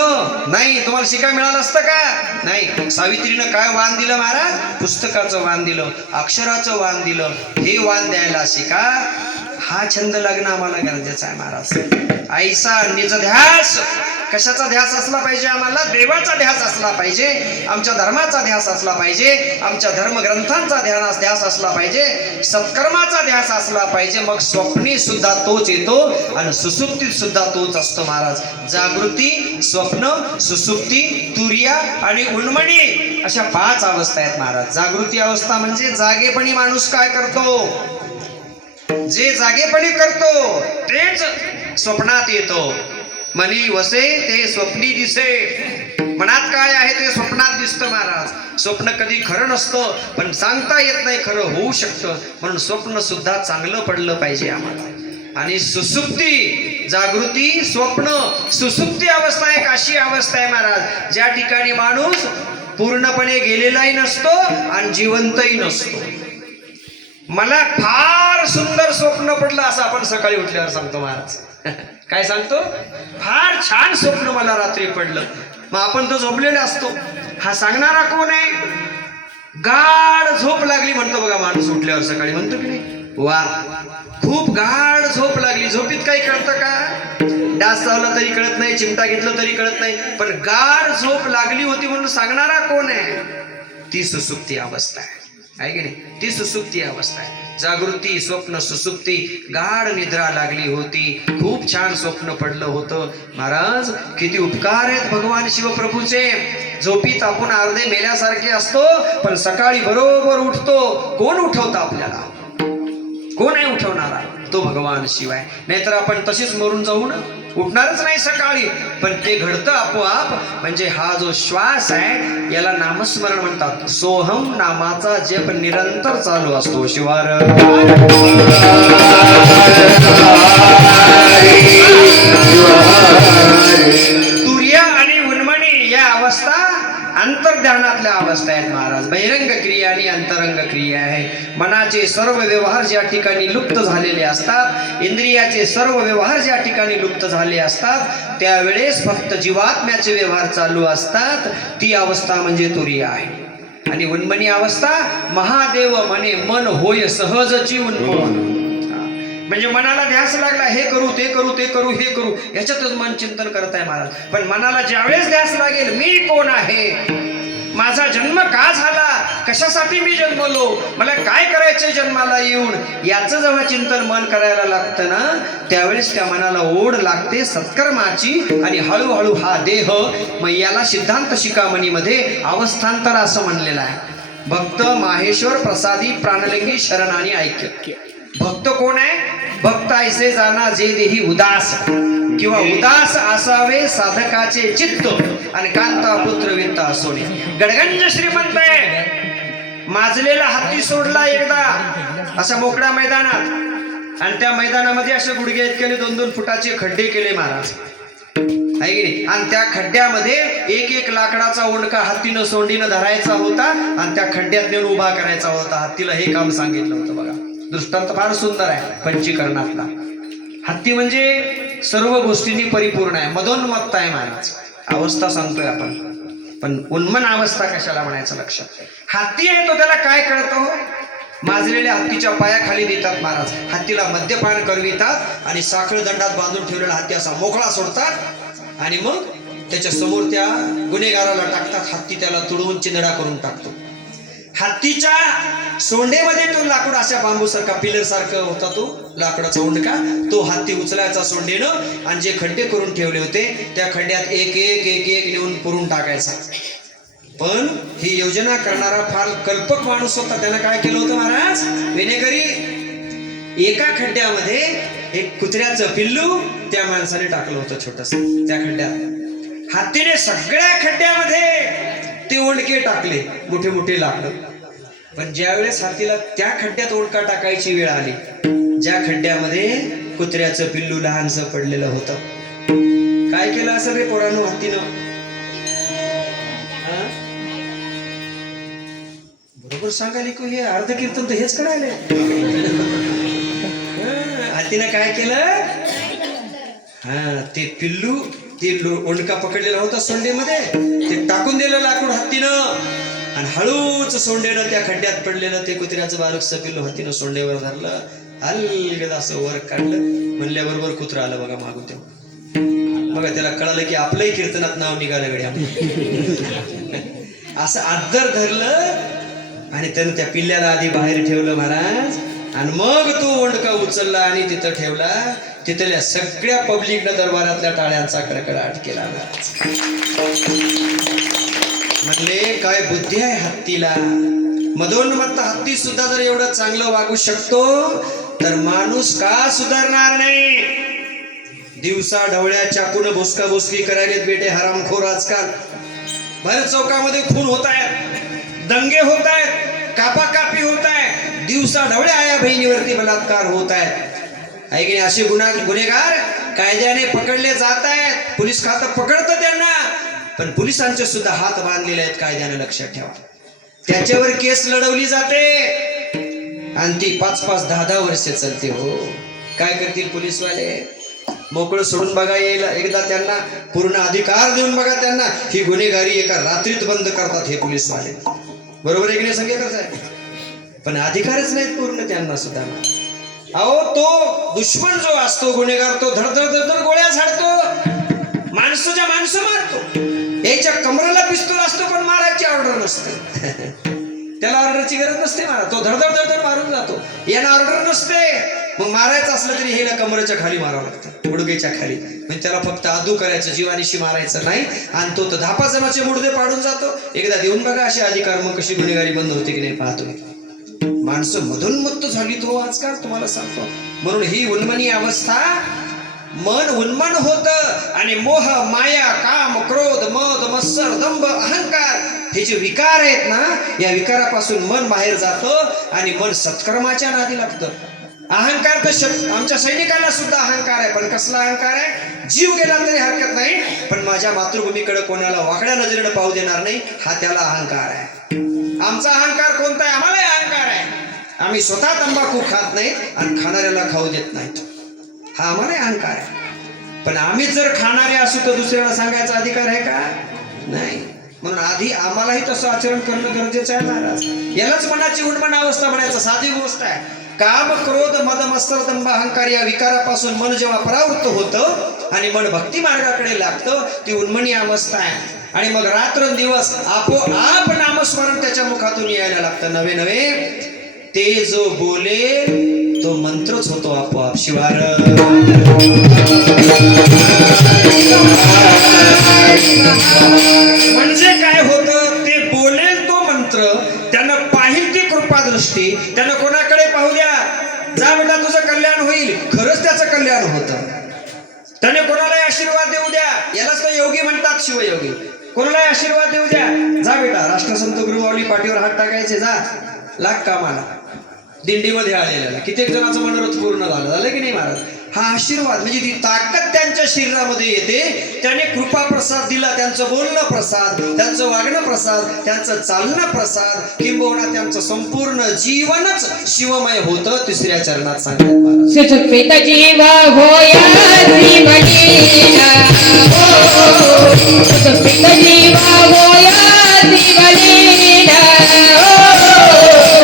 नाही. तुम्हाला शिकायला मिळालं असतं का? नाही. सावित्रीनं काय वाण दिलं महाराज? पुस्तकाचं वाण दिलं, अक्षराचं वाण दिलं. हे वाण द्यायला शिका. हा छंद लागणं आम्हाला गरजेचं आहे महाराज. आईचा निज ध्यास, कशाचा ध्यास असला पाहिजे आम्हाला? देवाचा ध्यास असला पाहिजे, आमच्या धर्माचा ध्यास असला पाहिजे, आमच्या धर्मग्रंथांचा ध्यास असला पाहिजे, सत्कर्माचा ध्यास असला पाहिजे. मग स्वप्नी सुद्धा तोच येतो आणि सुसुप्तीत सुद्धा तोच असतो महाराज. जागृती, स्वप्न, सुसुप्ती, तुर्या आणि उन्मणी अशा 5 अवस्था आहेत महाराज. जागृती अवस्था म्हणजे जागेपणी माणूस काय करतो, जे जागेपणी करतो तेच स्वप्नात येतो. मनी वसे ते स्वप्नी दिसे. मनात काय आहे ते स्वप्नात दिसतं महाराज. स्वप्न कधी खरं नसतं, पण सांगता येत नाही, खरं होऊ शकतं. म्हणून स्वप्न सुद्धा चांगलं पडलं पाहिजे आम्हाला. आणि सुसुप्ती, जागृती, स्वप्न, सुसुप्ती अवस्था एक अशी अवस्था आहे महाराज, ज्या ठिकाणी माणूस पूर्णपणे गेलेलाही नसतो आणि जिवंतही नसतो. मला फार सुंदर स्वप्न पडलं असं आपण सकाळी उठल्यावर सांगतो महाराज. काय सांगतो? फार छान स्वप्न मला रात्री पडलं. मग आपण तो झोपलेला असतो. हा सांगणारा कोण आहे? गाढ झोप लागली म्हणतो बघा माणूस उठल्यावर सकाळी, म्हणतो की नाही? वा, खूप गाढ झोप लागली. झोपीत काही कळतं का? डास चावला तरी कळत नाही, चिमटा घेतलं तरी कळत नाही, पण गाढ झोप लागली होती म्हणून सांगणारा कोण आहे? ती सुसुप्ती अवस्था आहे की नाही? ती सुसुप्ती अवस्था आहे. जागृती, स्वप्न, सुसुप्ती, गाढ निद्रा लागली होती. खूप छान स्वप्न पडलं होतं महाराज. किती उपकार आहेत भगवान शिवप्रभूचे. झोपीत आपण अर्धे मेल्यासारखे असतो, पण सकाळी बरोबर उठतो. कोण उठवतं आपल्याला? कोण आहे उठवणारा? तो भगवान शिव आहे. नाहीतर आपण तशीच मरून जाऊ ना, उठणारच नाही सकाळी. पण ते घडतं आपोआप. म्हणजे हा जो श्वास आहे याला नामस्मरण म्हणतात. सोहम नामाचा जप निरंतर चालू असतो. शिवार तुर्य आणि उन्मणी या अवस्था अंतर्ध्यानातल्या अवस्था आहेत महाराज. बहिरंग क्रिया आणि अंतरंग क्रिया आहे. मनाचे सर्व व्यवहार ज्या ठिकाणी लुप्त झालेले असतात, इंद्रियाचे सर्व व्यवहार ज्या ठिकाणी लुप्त झाले असतात, त्यावेळेस फक्त जीवात्म्याचे व्यवहार चालू असतात. ती अवस्था म्हणजे तुर्य आहे. आणि उन्मनी अवस्था, महादेव म्हणे मन होय सहजची उन्मन. म्हणजे मनाला ध्यास लागला, हे करू ते करू ते करू हे करू, याच्यातच मन चिंतन करत आहे महाराज. पण मनाला ज्यावेळेस ध्यास लागेल, मी कोण आहे, माझा जन्म का झाला, कशासाठी मी जन्मलो, मला काय करायचंय जन्माला येऊन, याचं जेव्हा चिंतन मन करायला लागतं ना, त्यावेळेस त्या मनाला ओढ लागते सत्कर्माची. आणि हळूहळू हा देह, मग याला सिद्धांत शिखामणीमध्ये अवस्थांतर असं म्हणलेलं आहे. भक्त माहेश्वर प्रसादी प्राणलिंगी शरण आणि ऐक्य. भक्त कोण आहे? भक्त ऐसे जाना जे देही उदास, किंवा उदास असावे साधकाचे चित्त, आणि कांता पुत्र वित्त असोने. गडगंज श्रीमंत आहे. माजलेला हत्ती सोडला एकदा अशा मोकळ्या मैदानात, आणि त्या मैदानामध्ये असे गुडघे इतके 2-2 फुटाचे खड्डे केले महाराज, आहे की नाही? आणि त्या खड्ड्यामध्ये एक लाकडाचा ओंडका हत्तीनं सोंडीनं धरायचा होता, आणि त्या खड्ड्यात नेऊन उभा करायचा होता. हत्तीला हे काम सांगितलं होतं बघा. दृष्टांत फार सुंदर आहे पंचीकरणातला. हत्ती म्हणजे सर्व गोष्टींनी परिपूर्ण आहे, मदोन्मत्त आहे महाराज. अवस्था सांगतोय आपण, पण उन्मन अवस्था कशाला म्हणायचं लक्षात. हत्ती आहे तो, त्याला काय कळतं? माजलेल्या हत्तीच्या पायाखाली देतात महाराज. हत्तीला मद्यपान करवितात आणि साखळ दंडात बांधून ठेवलेला हत्ती असा मोकळा सोडतात, आणि मग त्याच्या समोर त्या गुन्हेगाराला टाकतात. हत्ती त्याला तुडवून चिंधडा करून टाकतो. हत्तीच्या सोंडेमध्ये तो लाकूड अशा बांबू सारखा पिलर सारखं होता, तो लाकडाचा ओंडका, तो हत्ती उचलायचा सोंडेनं, आणि जे खड्डे करून ठेवले होते त्या खड्ड्यात एक नेऊन पुरून टाकायचा. पण ही योजना करणारा फार कल्पक माणूस होता. त्यानं काय केलं होतं महाराज? विनेकरी एका खड्ड्यामध्ये एक कुत्र्याचं पिल्लू त्या माणसाने टाकलं होतं छोटस त्या खड्ड्यात. हत्तीने सगळ्या खड्ड्यामध्ये ते ओंडके टाकले, मोठे मोठे लाकडं. पण ज्या वेळेस हत्तीला त्या खड्ड्यात ओंडका टाकायची वेळ आली, ज्या खड्ड्यामध्ये कुत्र्याचं पिल्लू लहानसं पडलेलं होतं, काय केलं असं रे पोरांनो हत्तीनं? बरोबर सांगायला की हे अर्ध कीर्तन तर हेच करायला. हत्तीनं काय केलं? ते पिल्लू, ते ओंडका पकडलेला होता सोंडेमध्ये, ते टाकून दिलं लाकूड हत्तीनं, आणि हळूच सोंडेनं त्या खड्ड्यात पडलेलं ते कुत्र्याचं बारकसं पिल्लू हत्तीनं सोंडेवर धरलं, अलगद असं वर काढलं. म्हणल्याबरोबर कुत्रा आलं बघा मागून तेव्हा. बघा त्याला कळालं की आपलंही कीर्तनात नाव निघालं गड्या. असं आदर धरलं आणि त्यानं त्या पिल्ल्याला आधी बाहेर ठेवलं महाराज. आणि मग तो ओंडका उचलला आणि तिथं ठेवला. तिथल्या सगळ्या पब्लिकनं दरबारातल्या टाळ्यांचा कडकडाट केला महाराज. म्हणले काय बुद्धी आहे हत्तीला. मदोन्मत्त हत्ती सुद्धा जर एवढं चांगलं वागू शकतो तर माणूस का सुधारणार नाही. दिवसा ढवळ्या चाकून भुसका भुसकी करायलेत बेटे हरामखोर आजकाल. भर चौकामध्ये खून होत आहेत, दंगे होत आहेत, कापाकापी होत आहे. दिवसा ढवळ्या आया बहिणीवरती बलात्कार होत आहेत. आहे की नाही. असे गुन्हेगार कायद्याने पकडले जात आहेत. पोलीस खातं पकडतं त्यांना. पण पोलिसांचे सुद्धा हात बांधलेले आहेत कायद्याने, लक्षात ठेवा. त्याच्यावर केस लढवली जाते आणि ती 5-5, 10-10 वर्षे चालते. हो काय करतील पोलीसवाले. मोकळं सोडून बघा येईल एकदा, त्यांना पूर्ण अधिकार देऊन बघा त्यांना. ही गुन्हेगारी एका रात्रीत बंद करतात हे पोलीसवाले. बरोबर आहे की नाही सगळे साहेब. पण अधिकारच नाहीत पूर्ण त्यांना सुद्धा. अहो तो दुश्मन जो असतो गुन्हेगार, तो धडधड गोळ्या झाडतो, माणसाच्या माणसं मारतो. याच्या कमरेला पिस्तूल असतो पण मारायची ऑर्डर नसते. त्याला ऑर्डरची गरज नसते मारा. तो धडधड मारून जातो. यांना ऑर्डर नसते. मग मारायचं असलं तरी हेला कमरेच्या खाली मारावं लागतं, गुडघेच्या खाली. म्हणजे त्याला फक्त आदू करायचं, जीवानिशी मारायचं नाही. आणि तो तर 10-5 जणांचे मुडदे पाडून जातो. एकदा देऊन बघा असे अधिकार, मग कशी गुन्हेगारी बंद होते की नाही पाहतो. माणसं मधोन्मत्त झाली तो आजकाल, तुम्हाला सांगतो. म्हणून ही उन्मनी अवस्था, मन उन्मन होत आणि मोह माया काम क्रोध मद मत्सर दंभ अहंकार हे जे विकार आहेत ना, या विकारापासून मन बाहेर जातं आणि मन सत्कर्माच्या नादी लागतं. अहंकार तर आमच्या सैनिकांना सुद्धा अहंकार आहे. पण कसला अहंकार आहे. जीव गेला तरी हरकत नाही, पण माझ्या मातृभूमीकडे कोणाला वाकड्या नजरेनं पाहू देणार नाही, हा त्याला अहंकार आहे. आमचा अहंकार कोणता आहे. आम्हाला अहंकार आहे. आम्ही स्वतः तंबाखू खात नाहीत आणि खाणाऱ्याला खाऊ देत नाहीत. हा आम्हाला अहंकार आहे. पण आम्ही जर खाणारे असू तर दुसऱ्याला सांगायचा अधिकार आहे का. नाही. म्हणून आधी आम्हालाही तसं आचरण करणं गरजेचं आहे महाराज. यालाच मनाची उन्मन अवस्था म्हणायचं. साधी गोष्ट आहे. काम क्रोध मद मत्सर दंभ अहंकार या विकारापासून मन जेव्हा परावृत्त होतं आणि मन भक्ती मार्गाकडे लागतं, ती उन्मनी अवस्था आहे. आणि मग रात्रंदिवस आपोआप नामस्मरण त्याच्या मुखातून यायला लागतं. नवे नवे ते जो बोले तो मंत्रच होतो आपोआप. शिवार म्हणजे काय होतं. ते बोलेल तो मंत्र, त्यानं पाहिल ती कृपादृष्टी, त्यानं कोणाकडे पाहू द्या. जा बेटा तुझं कल्याण होईल. खरंच त्याचं कल्याण होतं. त्याने कोणालाही आशीर्वाद देऊ द्या. यालाच तर योगी म्हणतात, शिवयोगी. कोणालाही आशीर्वाद देऊ द्या. जा बेटा राष्ट्रसंत गुरुमाऊली पाठीवर हात टाकायचे, जा लाग कामाला. दिंडीमध्ये आलेला कित्येक जणांचं मनोरथ पूर्ण झालं की नाही महाराज. हा आशीर्वाद म्हणजे ती ताकद त्यांच्या शरीरामध्ये येते. त्याने कृपा प्रसाद दिला. त्यांचं बोलणं प्रसाद, त्यांचं वागणं प्रसाद, त्यांचं चालणं प्रसाद, किंबहुना त्यांचं संपूर्ण जीवनच शिवमय होतं. तिसऱ्या चरणात सांगतात महाराज. सुसुप्त जीव होया जीवलीला, सुसुप्त जीव होया जीवलीला,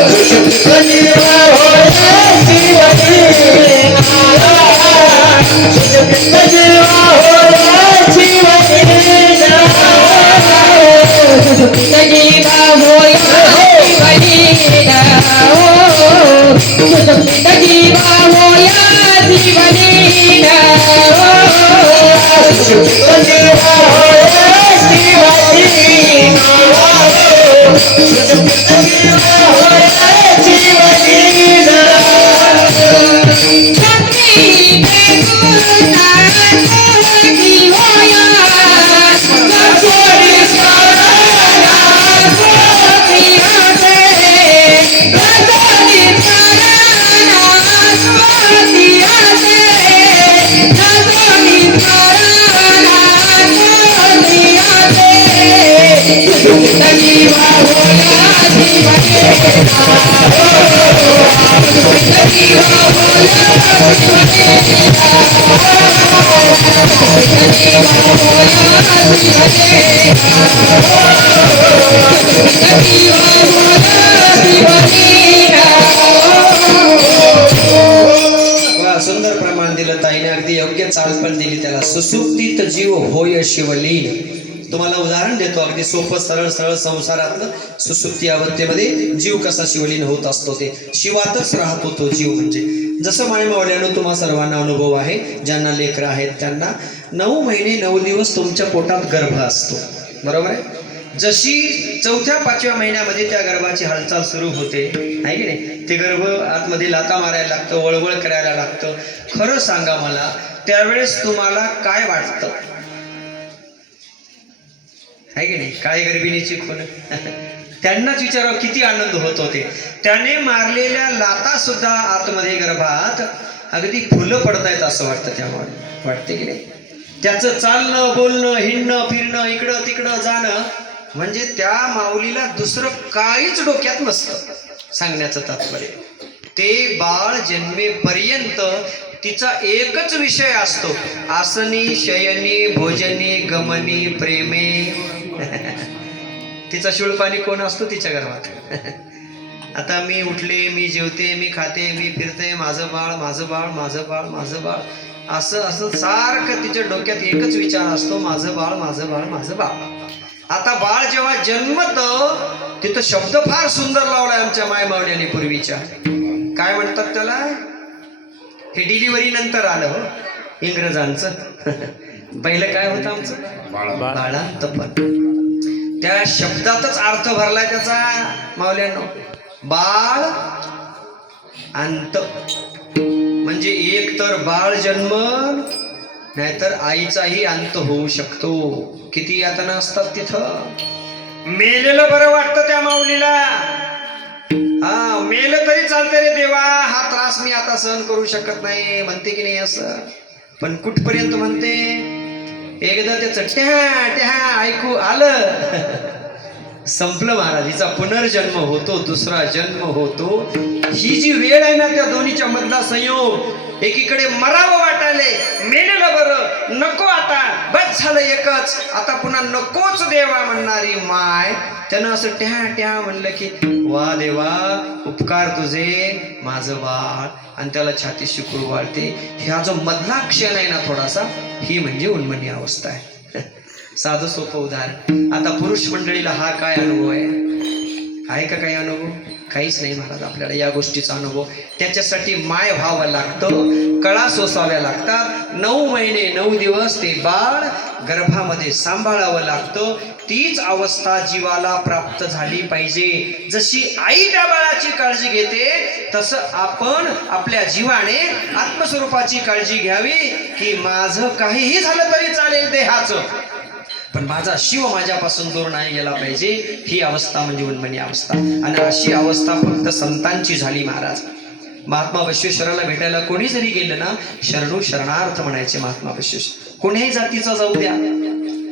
सुसुप्त जीव होया जीवलीला, सुसुप्त जीव होया जीवलीला, सुसुप्त जीव होया जीवलीला, सुसुप्त जीव होया जीवलीला, सुसुप्त जीव होया जीवलीला, सुसुप्त जीव होया जीवलीला. शक्ती बेगुना कोणी होया, कोणी सारा कोणी आते, कोणी सारा कोणी आते, कोणी सारा कोणी आते. सुसुप्त जीव होया जीवलीला, सुसुप्त जीव होया जीवलीला. ताईने अगदी योग्य चाल पण दिली त्याला. सुसुप्तीत जीव होय शिवलीन. तुम्हाला उदाहरण देतो अगदी सोपं सरळ सरळ संसारातलं. सुसुप्ती अवस्थेमध्ये जीव कसा शिवलीन होत असतो ते शिवातच राहतो तो जीव. म्हणजे जसं मायमावल्यानं तुम्हा सर्वांना अनुभव आहे, ज्यांना लेकरं आहेत त्यांना 9 महिने 9 दिवस तुमच्या पोटात गर्भ असतो, बरोबर आहे. जशी 4-5व्या महिन्यामध्ये त्या गर्भाची हालचाल सुरू होते आहे की नाही, ते गर्भ आतमध्ये लाता मारायला लागतं, वळवळ करायला लागतं. खरं सांगा मला, त्यावेळेस तुम्हाला काय वाटतं आहे की नाही? काय गर्भिणीची खून त्यांनाच विचारावं किती आनंद होत होते. त्याने मारलेल्या लाता सुद्धा आतमध्ये गर्भात अगदी फुलं पडतायत असं वाटतं. त्यामुळे वाटते की नाही, त्याचं चालणं बोलणं हिंडणं फिरणं इकडं तिकडं जाणं म्हणजे त्या माऊलीला दुसरं काहीच डोक्यात नसतं. सांगण्याचं तात्पर्य ते बाळ जन्मेपर्यंत तिचा एकच विषय असतो, आसनी शयनी भोजनी गमनी प्रेमे. तिचा शिळपाणी कोण असतो तिच्या गर्भात. आता मी उठले, मी जेवते, मी खाते, मी फिरते, माझं बाळ माझं बाळ माझं बाळ माझं बाळ, असं असं सारखं तिच्या डोक्यात एकच विचार असतो, माझं बाळ माझं बाळ माझं बाळ. आता बाळ जेव्हा जन्मतं तिथं शब्द फार सुंदर लावलाय आमच्या मायमावल्याने पूर्वीच्या. काय म्हणतात त्याला? हे डिलिव्हरी नंतर आलं हो इंग्रजांचं. पहिलं काय होतं आमचं? बाळांतपण. त्या शब्दातच अर्थ भरलाय त्याचा मावल्यानो. बाळ अंत म्हणजे एक तर बाळ जन्म नाहीतर आईचाही अंत होऊ शकतो. किती यातना असतात तिथं. मेलेलं बरं वाटतं त्या माऊलीला. हा, मेलं तरी चालतं रे देवा, हा त्रास मी आता सहन करू शकत नाही म्हणते की नाही असं. पण कुठपर्यंत म्हणते? एकदा त्याचं ट्या ट्या ऐकू आलं संपलं महाराज. हिचा पुनर्जन्म होतो, दुसरा जन्म होतो. ही जी वेळ आहे ना, त्या दोन्हीच्या मधला संयोग. एकीकडे मरावं वाटायले, मेलेलं बरं, नको आता बस झालं एकच, आता पुन्हा नकोच देवा म्हणणारी माय. त्यानं असं ट्या ट्या म्हणलं की वा देवा उपकार तुझे माझं बाळ, आणि त्याला छाती शिकू वाळते. ह्या जो मधला क्षण आहे ना थोडासा, ही म्हणजे उन्मनी अवस्था आहे. साधं सोपं उदाहरण. आता पुरुष मंडळीला हा काय अनुभव आहे का? काही अनुभव काहीच नाही महाराज आपल्याला या गोष्टीचा अनुभव. त्याच्यासाठी माय व्हावं लागतं, कळा सोसाव्या लागतात. 9 महिने 9 दिवस ते बाळ गर्भामध्ये सांभाळावं लागतं. तीच अवस्था जीवाला प्राप्त झाली पाहिजे. जशी आई त्या बाळाची काळजी घेते तसं आपण आपल्या जीवाने आत्मस्वरूपाची काळजी घ्यावी. की माझं काहीही झालं तरी चालेल देहाचं, पण माझा शिव माझ्यापासून दूर नाही गेला पाहिजे. ही अवस्था म्हणजे उन्मनी अवस्था. आणि अशी अवस्था फक्त संतांची झाली महाराज. महात्मा बसवेश्वराला भेटायला कोणी जरी गेलं ना, शरणू शरणार्थ म्हणायचे महात्मा बसवेश्वर. कोणीही जातीचा जाऊ द्या,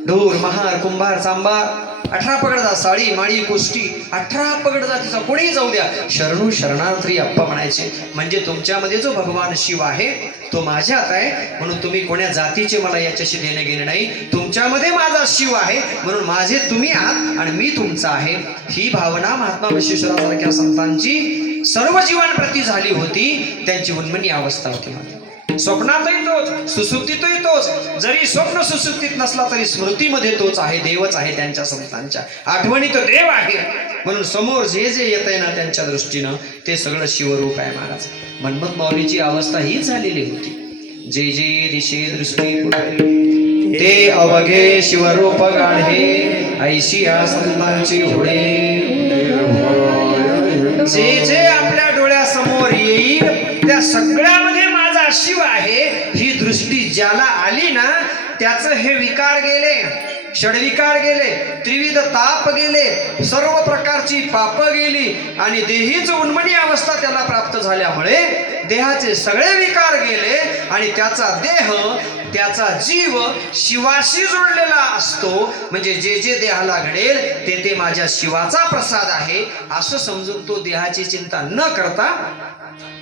ढोर महार कुंभार चांबार, 18 पगड जा, साळी माळी कुष्टी, 18 पगड जातीचा कोणीही जाऊ द्या, शरणू शरणार्थी अप्पा म्हणायचे. म्हणजे तुमच्यामध्ये जो भगवान शिव आहे तो माझ्यात आहे, म्हणून तुम्ही कोण्या जातीचे मला याच्याशी देणे घेणे नाही. तुमच्यामध्ये माझा शिव आहे म्हणून माझे तुम्ही आहात आणि मी तुमचा आहे. ही भावना महात्मा बसवेश्वरासारख्या संतांची सर्व जीवांप्रती झाली होती. त्यांची उन्मनी अवस्था होती. स्वप्नातही तोच, सुसुप्तीतही तोच. जरी स्वप्न सुसुप्तीत नसला तरी स्मृतीमध्ये तोच आहे, देवच आहे. त्यांच्या संतांच्या आठवणीत देव आहे. म्हणून समोर जे जे येत आहे ना त्यांच्या दृष्टीनं ते सगळं शिवरूप आहे महाराज. मनमत माऊलीची अवस्था हीच झालेली होती. जे जे दिशे दृष्टी ते अवघे शिवरूप गाढे, ऐशी या संतांची होडे. जे जे आपल्या डोळ्यासमोर येईल त्या सगळ्यामध्ये माझा शिव आहे ही दृष्टी ज्याला आली ना, त्याचं हे विकार गेले, षडविकार गेले, त्रिविध ताप गेले, सर्व प्रकारची पाप गेली आणि देहीच उन्मनी अवस्था त्याला प्राप्त झाल्यामुळे देहाचे सगळे विकार गेले आणि त्याचा देह, त्याचा जीव शिवाशी जोडलेला असतो. म्हणजे जे जे देहाला घडेल ते ते माझ्या शिवाचा प्रसाद आहे असं समजून तो देहाची चिंता न करता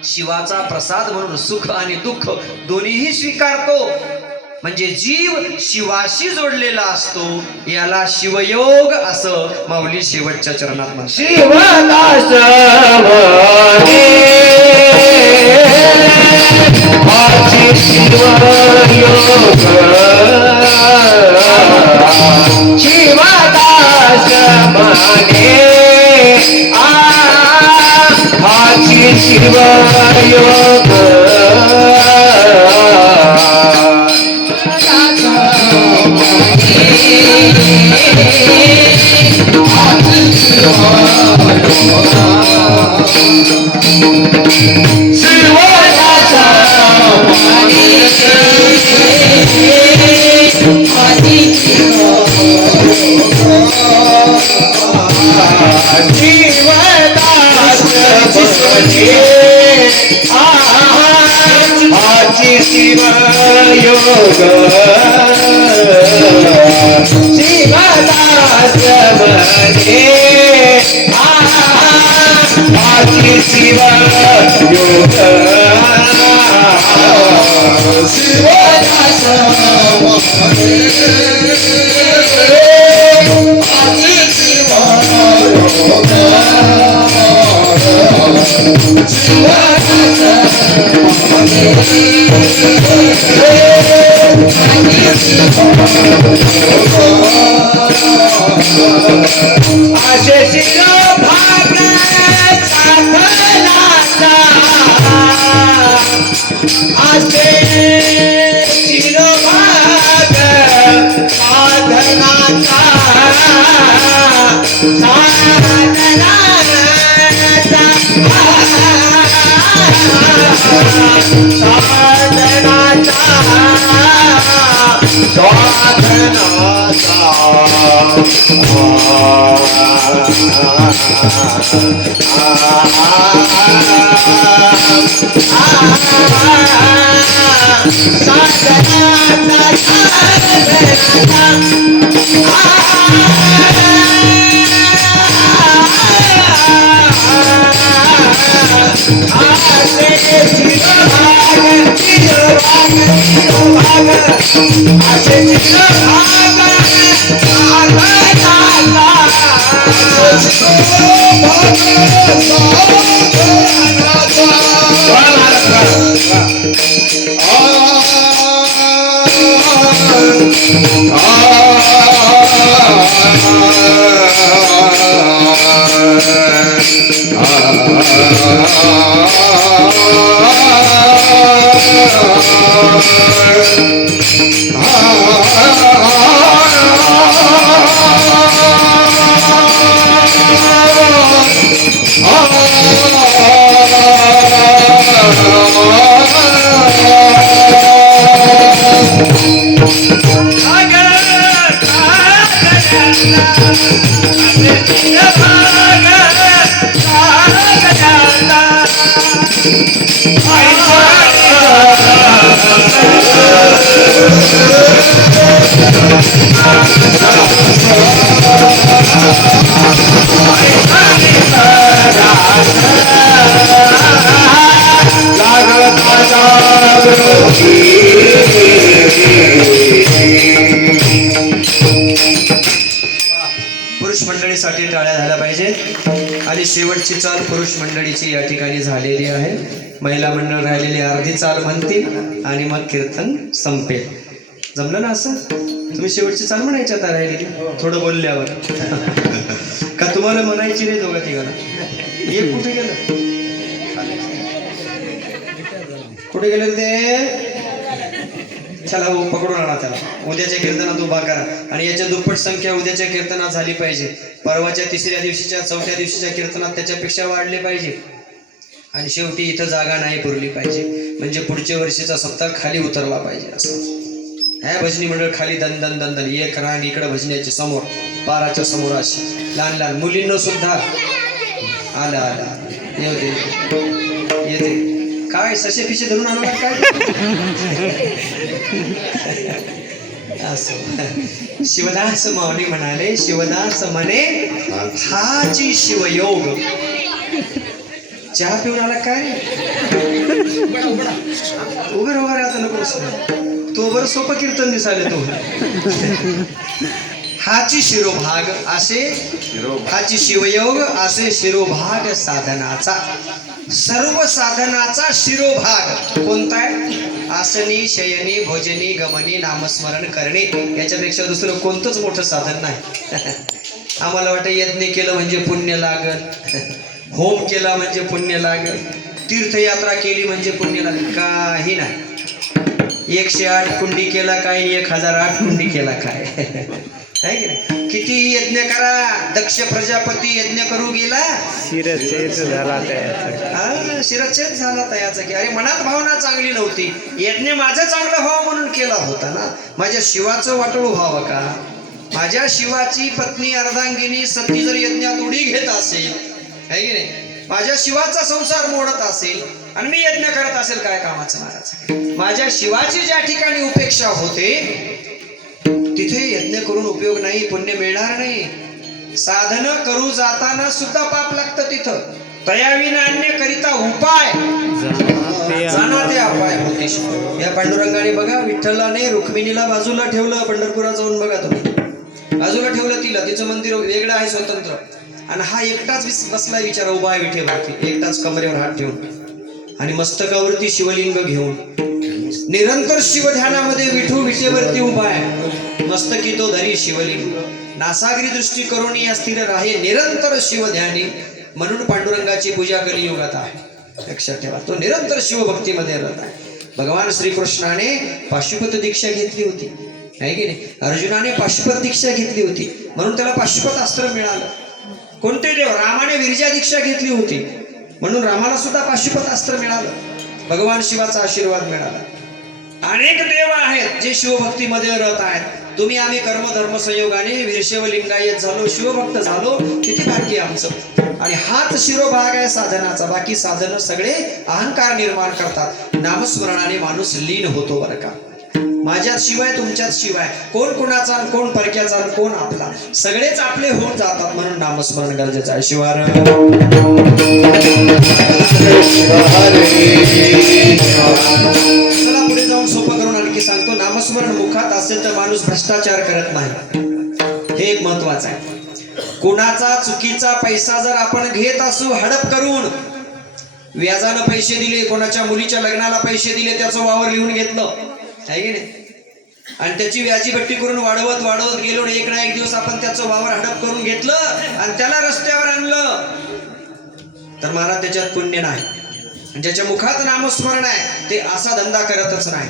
शिवाचा प्रसाद म्हणून सुख आणि दुःख दोन्हीही स्वीकारतो. म्हणजे जीव शिवाशी जोडलेला असतो. याला शिवयोग असं माऊली शेवटच्या चरणात म्हणतात. शिवदास म्हणे, पुरुष मंडळीसाठी टाळ्या झाल्या पाहिजे. आणि शेवटची चाल पुरुष मंडळीची या ठिकाणी झालेली आहे. महिला मंडळ राहिलेली अर्धी चाल म्हणतील आणि मग कीर्तन संपेल. जमलं ना असं? तुम्ही शेवटची चाल म्हणायची आता राहिलेली थोडं बोलल्यावर. का तुम्हाला म्हणायची नाही दोघा तिघांना? एक कुठे गेलं? कुठे गेलं ते? चला हो, पकडून आणा त्याला. उद्याच्या कीर्तनात उभा करा आणि याच्या दुप्पट संख्या उद्याच्या कीर्तनात झाली पाहिजे. परवाच्या तिसऱ्या दिवशीच्या चौथ्या दिवशीच्या कीर्तनात त्याच्यापेक्षा वाढले पाहिजे. आणि शेवटी इथं जागा नाही पुरली पाहिजे. म्हणजे पुढच्या वर्षीचा सप्ताह खाली उतरला पाहिजे. असं ह्या भजनी मंडळ खाली दन दन एक रांग इकडं भजण्याच्या समोर, पाराच्या समोर अशी लहान लहान मुलींना सुद्धा आला येते. काय सशे फिशे धरून आणला काय? असं शिवदास माऊली म्हणाले, शिवदास म्हणे हाची शिवयोग. चहा पिऊन आला काय? उभे आता नको. तो बरं सोपं कीर्तन दिसाले तो. हाची शिरोभाग असे, हाची शिवयोग असे शिरोभाग साधनाचा. सर्व साधनाचा शिरोभाग कोणता आहे? आसनी, शयनी, भोजनी, गमनी, नामस्मरण करणे. याच्यापेक्षा दुसरं कोणतंच मोठं साधन नाही. आम्हाला वाटतं यज्ञ केलं म्हणजे पुण्य लागल, होम केला म्हणजे पुण्य लागल. तीर्थयात्रा केली म्हणजे पुण्य लागेल काही नाही. 108 कुंडी केला काय 1008 कुंडी केला काय आहे की नाही. किती यज्ञ करा, दक्ष प्रजापती यज्ञ करू गेला शिरच्छेद झाला त्याचा. शिरच्छेद झाला तयाचा की अरे मनात भावना चांगली नव्हती, यज्ञ माझं चांगलं व्हावं म्हणून केला होता ना. माझ्या शिवाचं वाटोळं व्हावं का, माझ्या शिवाची पत्नी अर्धांगिनी सती जर यज्ञात उडी घेत असेल आहे की नाही, माझ्या शिवाचा संसार मोडत असेल आणि मी यज्ञ करत असेल काय कामाचं महाराज. माझ्या शिवाची ज्या ठिकाणी उपेक्षा होते तिथे यज्ञ करून उपयोग नाही, पुण्य मिळणार नाही. साधन करू जाताना सुद्धा पाप लागतं तिथं. तयाविना अन्य करिता उपाय जाणार ते अपाय होते. या पांडुरंगाने बघा विठ्ठलाने रुक्मिणीला बाजूला ठेवलं, पंढरपुरात जाऊन बघा तुम्ही, बाजूला ठेवलं तिला, तिचं मंदिर वेगळं आहे स्वतंत्र, आणि हा एकटाच बसलाय विचारा उभा आहे विठेवरती, एकटाच कमरेवर हात ठेवून आणि मस्तकावरती शिवलिंग घेऊन निरंतर शिवध्यानामध्ये विठू विटेवरती उभा आहे. मस्तकी तो धरी शिवलिंग, नासागरी दृष्टी करून या स्थिर राहे निरंतर शिवध्यानी. म्हणून पांडुरंगाची पूजा कलियुगात आहे, लक्षात ठेवा. तो निरंतर शिवभक्तीमध्ये राहत आहे. भगवान श्रीकृष्णाने पाशुपत दीक्षा घेतली होती आहे की नाही, अर्जुनाने पाशुपत दीक्षा घेतली होती म्हणून त्याला पाशुपत अस्त्र मिळालं. कोणते देव, रामाने विरजा दीक्षा घेतली होती म्हणून रामाला सुद्धा पाशुपत अस्त्र मिळालं, भगवान शिवाचा आशीर्वाद मिळाला. अनेक देव आहेत जे शिवभक्तीमध्ये रत आहेत. तुम्ही आम्ही कर्म धर्म संयोगाने वीरशैव लिंगायत झालो, शिवभक्त झालो, किती भाग्य आमचं. आणि हाच शिरोभाग आहे साधनाचा. बाकी साधनं सगळे अहंकार निर्माण करतात. नामस्मरणाने माणूस लीन होतो बरं का. माझ्यात शिवाय तुमच्यात शिवाय कोण कोणाचा, कोण परक्याचा, कोण आपला, सगळेच आपले होऊन जातात. म्हणून नामस्मरण गरजेचं आहे. शिवार चला पुढे जाऊन सोपं करून आणखी सांगतो. नामस्मरण मुखात असेल तर माणूस भ्रष्टाचार करत नाही, हे एक महत्वाचं आहे. कोणाचा चुकीचा पैसा जर आपण घेत असू हडप करून, व्याजानं पैसे दिले, कोणाच्या मुलीच्या लग्नाला पैसे दिले, त्याचं वावर लिहून घेतलं आहे की नाही, आणि त्याची व्याजीपट्टी करून वाढवत वाढवत गेलो आणि एक ना एक दिवस आपण त्याचं वावर हडप करून घेतलं आणि त्याला रस्त्यावर आणलं तर महाराज त्याच्यात पुण्य नाही. ज्याच्या मुखात नामस्मरण आहे ते असा धंदा करतच नाही.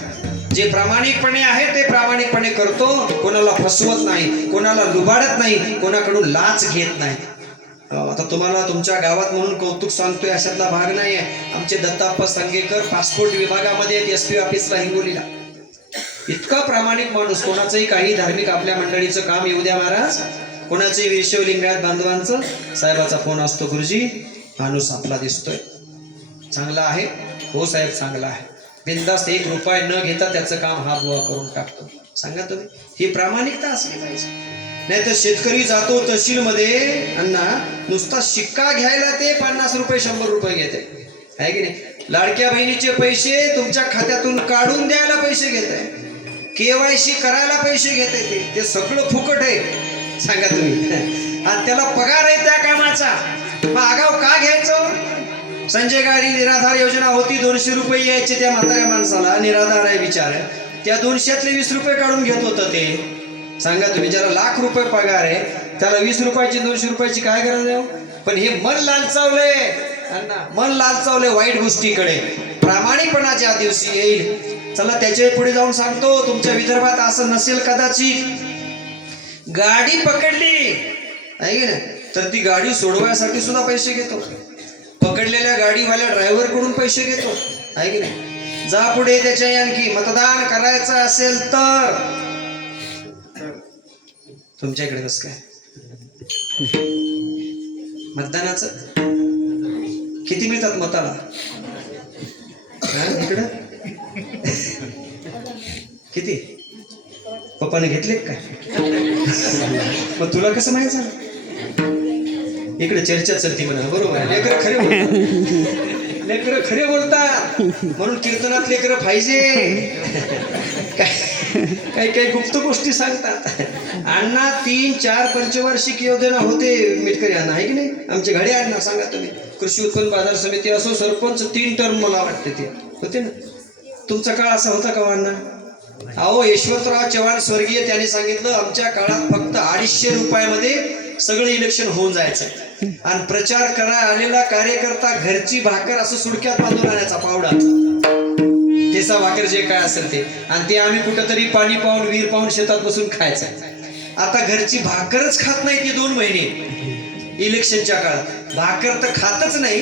जे प्रामाणिकपणे आहे ते प्रामाणिकपणे करतो, कोणाला फसवत नाही, कोणाला लुबाडत नाही, कोणाकडून लाच घेत नाही. आता तुम्हाला तुमच्या गावात म्हणून कौतुक सांगतोय अशातला भाग नाही आहे. आमचे दत्ताप्पा संगेकर पासपोर्ट विभागामध्ये SP ऑफिसला हिंगोलीला, इतका प्रामाणिक माणूस. कोणाचंही काही धार्मिक आपल्या मंडळीचं काम येऊ द्या महाराज, कोणाचंही वीरशैव लिंगायत बांधवांचं, साहेबाचा फोन असतो, गुरुजी माणूस आपला दिसतोय, चांगला आहे, हो साहेब चांगला आहे, बिनधास्त 1 रुपया न घेता त्याचं काम हा बुवा करून टाकतो. सांगा तुम्ही, ही प्रामाणिकता असली पाहिजे. नाही तर शेतकरी जातो तहसीलमध्ये अण्णा, नुसता शिक्का घ्यायला ते 50 रुपये 100 रुपये घेते आहे की नाही. लाडक्या बहिणीचे पैसे तुमच्या खात्यातून काढून द्यायला पैसे घेत आहे, KYC करायला पैसे घेते, ते सगळं फुकट आहे. सांगा तुम्ही, आणि त्याला पगार आहे त्या कामाचा, मग आगाव का घ्यायचं. संजय गाडी निराधार योजना होती, 200 रुपये यायचे त्या म्हाताऱ्या माणसाला, निराधार आहे बिचार, त्या 200तले 20 रुपये काढून घेत होतं ते. सांगा तुम्ही, ज्याला लाख रुपये पगार आहे त्याला 20 रुपयाची 200 रुपयाची काय गरज आहे. पण हे मन लालचावले अण्णा, मन लालचावले वाईट गोष्टीकडे. प्रामाणिकपणा ज्या दिवशी येईल, चला त्याच्या पुढे जाऊन सांगतो. तुमच्या विदर्भात असं नसेल कदाचित, गाडी पकडली आहे की नाही तर ती गाडी सोडवायसाठी सुद्धा पैसे घेतो, पकडलेल्या गाडीवाल्या ड्रायव्हर कडून पैसे घेतो आहे की नाही. जा पुढे त्याच्या आणखी, मतदान करायचं असेल तर तुमच्या इकडे कसं काय मतदानाचं किती मिळतात मताला इकडं किती पप्पाने घेतले काय. मग तुला कसं माहित झालं. इकडे चर्चा चलती म्हणा, बरोबर आहे. लेकरं खरे बोलतात, लेकरं खरे बोलतात म्हणून कीर्तनात लेकरं पाहिजे. काही काही गुप्त गोष्टी सांगतात. अण्णा 3-4 पंचवार्षिक योजना होते मिटकरी अण्णा आहे की नाही. आमचे घडे अण्णा सांगा तुम्ही, कृषी उत्पन्न बाजार समिती असो, सरपंच 3 टर्म मला वाटते ते होते ना. तुमचा काळ असा होता का अण्णा. अहो यशवंतराव चव्हाण स्वर्गीय त्यांनी सांगितलं, आमच्या काळात फक्त 250 रुपयामध्ये सगळं इलेक्शन होऊन जायचं. आणि प्रचार करा आलेला कार्यकर्ता घरची भाकर असं सुडक्यात बांधून आणायचा पावडा, ठेसा भाकर जे काय असेल ते, आणि ते आम्ही कुठंतरी पाणी पाहून विहीर पाहून शेतात बसून खायचं. आता घरची भाकरच खात नाही ते 2 महिने इलेक्शनच्या काळात. भाकर तर खातच नाही,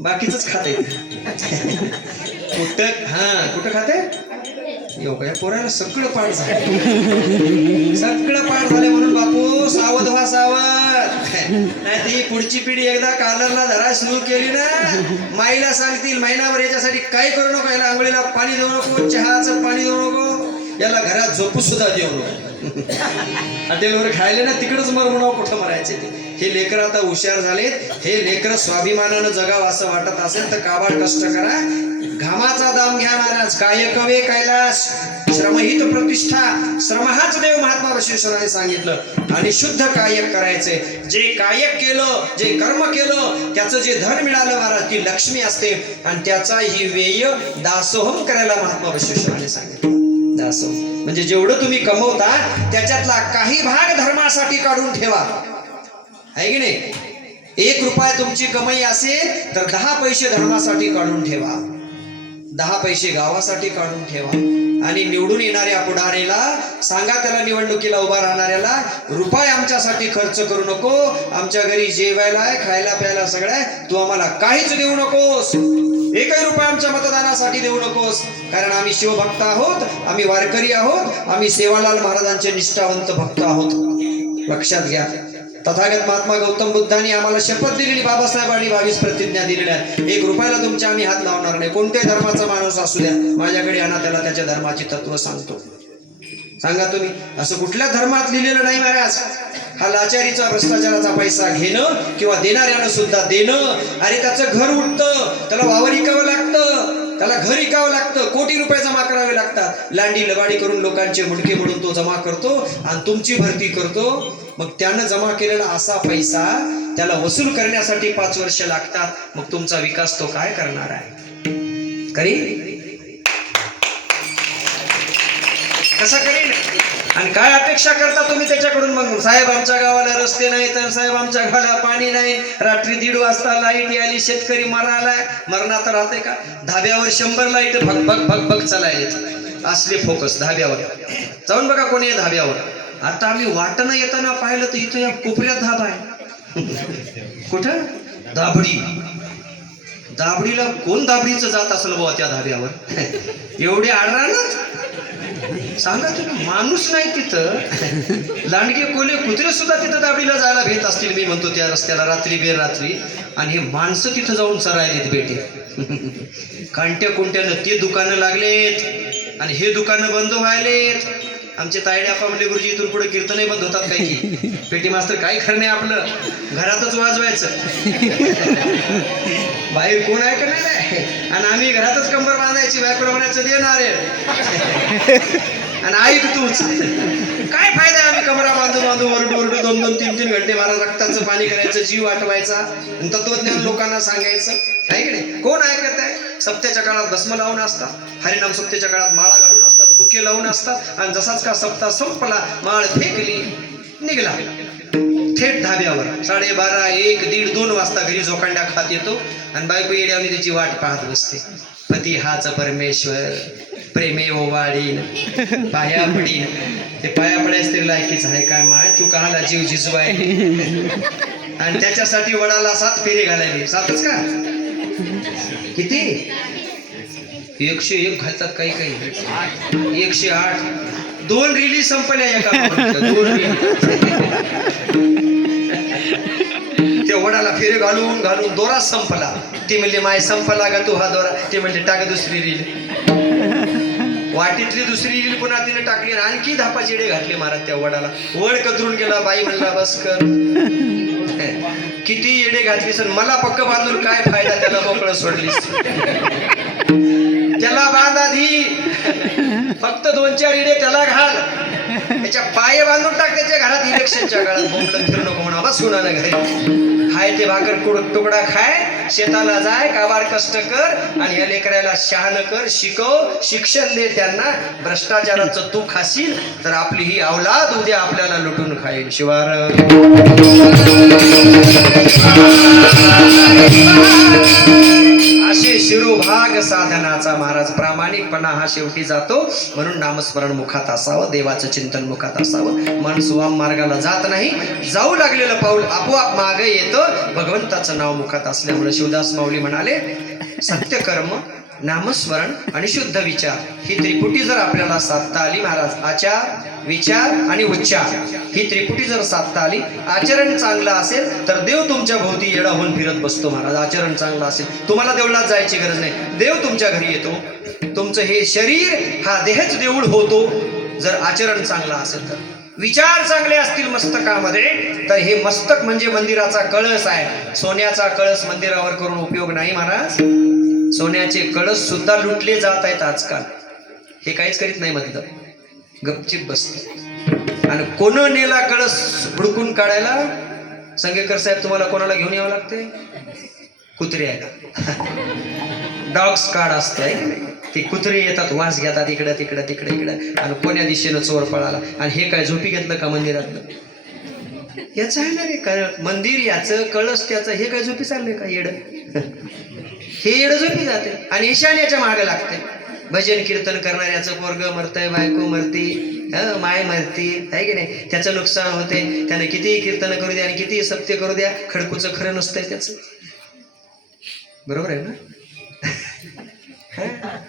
बाकीच खाते. कुठं खाते या पोराला सगळं पाठ झालं, सगळं पाठ झाले म्हणून बापू सावध व्हा, सावध. नाही ती पुढची पिढी एकदा कालरला धरा सुरू केली ना, माईला सांगतील महिनाभर याच्यासाठी काय करू नको, याला आंघोळीला पाणी देऊ नको, चहाचं पाणी देऊ नको, याला घरात झोपू सुद्धा देऊ नको. हॉटेलवर खायले ना तिकडच मर म्हणावं, कुठं मरायचे ते. हे लेकर आता हुशार झालेत. हे लेकर स्वाभिमानानं जगावं असं वाटत असेल तर काबाड कष्ट करा, घामाचा दाम घ्या महाराज. कायकवे कैलास, श्रमहित प्रतिष्ठा. श्रम हाच देव महात्मा बसवेश्वरांनी सांगितलं. आणि शुद्ध कायक करायचे. जे कायक केलं, जे कर्म केलं, त्याचं जे धन मिळालं महाराज, ती लक्ष्मी असते. आणि त्याचा ही वेय दासोहम करायला महात्मा बसवेश्वरांनी सांगितलं. दासोहम म्हणजे जेवढं तुम्ही कमवता त्याच्यातला काही भाग धर्मासाठी काढून ठेवा, आहे की नाही. 1 रुपया तुमची कमाई असेल तर 10 पैसे धर्मासाठी काढून ठेवा, 10 पैसे गावासाठी काढून ठेवा. आणि निवडून येणाऱ्या पुढारीला सांगा, त्याला निवडणुकीला उभा राहणाऱ्याला, रुपये आमच्यासाठी खर्च करू नको, आमच्या घरी जेवायला आहे, खायला प्यायला सगळं आहे, तू आम्हाला काहीच देऊ नकोस, 1 रुपया आमच्या मतदानासाठी देऊ नकोस. कारण आम्ही शिवभक्त आहोत, आम्ही वारकरी आहोत, आम्ही सेवालाल महाराजांचे निष्ठावंत भक्त आहोत. लक्षात घ्या. तथागत महात्मा गौतम बुद्धांनी आम्हाला शपथ दिलेली, बाबासाहेबांनी 22 प्रतिज्ञा दिलेल्या आहेत. 1 रुपयाला तुमच्या आम्ही हात लावणार नाही. कोणत्याही धर्माचा माणूस असू द्या, माझ्याकडे आणा, त्याला त्याच्या धर्माची तत्व सांगतो. सांगा तुम्ही, असं कुठल्या धर्मात लिहिलेलं नाही महाराज. हा लाचारीचा भ्रष्टाचाराचा पैसा घेणं किंवा देणाऱ्यानं सुद्धा देणं. अरे त्याचं घर उठतं, त्याला वावर इकावं लागतं, त्याला घर इकावं लागतं, कोटी रुपये जमा करावे लागतात. लांडी लबाडी करून लोकांचे मुडके मोडून तो जमा करतो आणि तुमची भरती करतो. मग त्यानं जमा केलेला असा पैसा त्याला वसूल करण्यासाठी 5 वर्ष लागतात. मग तुमचा विकास तो काय करणार आहे? करीन? कसा करीन? आणि काय अपेक्षा करता तुम्ही त्याच्याकडून? मग साहेब आमच्या गावाला रस्ते नाही, तर साहेब आमच्या गावाला पाणी नाही, रात्री 1:30 वाजता लाईट आली, शेतकरी मरालाय. मरणात राहते का? धाब्यावर 100 लाईट भग भग भग भग चालायले, असले फोकस धाब्यावर. जाऊन बघा कोणी आहे धाब्यावर. आता आम्ही वाटणं येताना पाहिलं तर इथं या कोपऱ्यात धाबा आहे. कुठं? दाबडी. दाबडीला कोण दाबडीचं जात असेल बाबा त्या धाब्यावर? एवढे आडरानात सांगा तुम्ही. माणूस नाही तिथं, लांडगे कोले कुत्रे सुद्धा तिथं दाबडीला जायला भेट असतील. मी म्हणतो त्या रस्त्याला रात्री बेरात्री, आणि हे माणसं तिथं जाऊन चरायलेत बेटे. कांट्या कुंट्यानं ते दुकानं लागलेत आणि हे दुकानं बंद व्हायलेत. आमचे तायडे आपा म्हणले, गुरुजी इथून पुढे कीर्तनही बंद होतात काय की? पेटी मास्तर काय खरं आपलं, घरातच वाजवायचं, बाहेर कोण आहे का नाही. आणि आम्ही घरातच कंबर बांधायची, बायकोला म्हणायचं देणार आहे आणि ऐक तूच. काय फायदा आहे आम्ही कमरा बांधून बांधून ओरडू ओरडू 2-2, 3-3 घंटे मला रक्ताचं पाणी करायचं, जीव आठवायचा, आणि तत्वज्ञान लोकांना सांगायचं, आहे की नाही? कोण ऐकत आहे? सप्त्याच्या काळात भस्म लावून असतात, हरिनाम सप्त्याच्या काळात माळा घालून असतात, बुके लावून असतात, आणि जसाच का सप्ताह संपला, माळ फेकली, निघला थेट धाब्यावर. 12:30, 1, 1:30, 2 वाजता घरी जोकांड्या खात येतो आणि बायको येड्यावनी त्याची वाट पाहत बसते. पती हाच परमेश्वर, प्रेमे ओवाळीन, पाया पडीन. ते पाया पडायच तरी लायकीच आहे काय माय? तू कहाला जीव झिजवाय? आणि त्याच्यासाठी वडाला 7 फेरे घालायले. 7च का? किती? 101 घालतात काही काही, 108. 2 रिली संपल्या एका 2 त्या वडाला फेरे घालून घालून दोरा संपला. ते म्हणले माय संपला का तू हा दोरा? ते म्हणले टाका दुसरी रील. वाटीतली दुसरी रील पुन्हा तिने टाकली, आणखी 10 चिडे घातले महाराज त्या वडाला. वड कतरून गेला. बाई म्हणला बस कर, किती येडे घातलीस, मला पक्क बांधून काय फायदा? त्याला मोकळं सोडलीस. त्याला बांध आधी, फक्त 2-4 इडे त्याला घाल, त्याच्या पाय बांधून टाक त्याच्या घरात. इलेक्शनच्या काळात बोंबलत फिरू नको म्हणा, बस होणार घरी. हाय ते भाकर तुकडा खाय, शेताला जाय, काबाड कष्ट कर आणि या लेकराला शहाण कर, शिकव, शिक्षण दे त्यांना. भ्रष्टाचाराचं तू खाशील तर आपली ही अवलाद उद्या आपल्याला लुटून खाईल. शिवार असे शिरोभाग साधनाचा महाराज प्रामाणिकपणा हा शेवटी जातो. म्हणून नामस्मरण मुखात असावं, देवाचं चिंतन मुखात असावं. मन सुवाम मार्गाला जात नाही, जाऊ लागलेलं पाऊल आपोआप मागे येतं भगवंताचं नाव मुखात असल्यामुळे. शिवदास माऊली म्हणाले, सत्यकर्म, नामस्मरण आणि शुद्ध विचार ही त्रिपुटी जर आपल्याला साधता आली महाराज, आचार, विचार आणि उच्चार ही त्रिपुटी जर साधता आली, आचरण चांगलं असेल तर देव तुमच्या भोवती येडा होऊन फिरत बसतो महाराज. आचरण चांगलं असेल, तुम्हाला देवळात जायची गरज नाही, देव तुमच्या घरी येतो. तुमचं हे शरीर हा देहच देऊळ होतो जर आचरण चांगलं असेल तर. विचार चांगले असतील मस्तकामध्ये तर हे मस्तक म्हणजे मंदिराचा कळस आहे. सोन्याचा कळस मंदिरावर करून उपयोग नाही महाराज. सोन्याचे कळस सुद्धा लुटले जात आहेत आजकाल. हे काहीच करीत नाही म्हणतं, गपचिप बसते. आणि कोण नेला कळस हुडकून काढायला? संगेकर साहेब, तुम्हाला कोणाला घेऊन यावं लागते? कुत्रे आहे का? डॉग्स कार्ड असतंय, ते कुत्रे येतात, वास घेतात इकडं तिकडं तिकडे इकडं, आणि कोण्या दिशेनं चोर पळाला. आणि हे काय झोपी घेतलं का मंदिरातलं? याचं आहे ना रे काय मंदिर, याचं कळस त्याचं, हे काय झोपी चाललंय का येड? हे येड झोपी जाते आणि ईशान्याच्या मागे लागते. भजन कीर्तन करणाऱ्याचं पोरग मरतय, बायको मरती, माय मरती, आहे की नाही? त्याचं नुकसान होते. त्याने कितीही कीर्तन करू द्या आणि कितीही सत्य करू द्या, खडकूचं खरं नसतंय त्याचं. बरोबर आहे ना?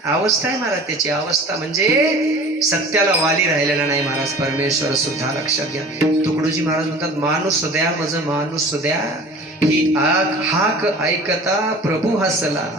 अवस्था आहे महाराज त्याची. अवस्था म्हणजे सत्याला वाली राहिलेला नाही महाराज. परमेश्वर सुद्धा लक्षात घ्या. तुकडोजी महाराज म्हणतात, माणूस द्या मज माणूस द्या, ही हाक ऐकता प्रभू हसला.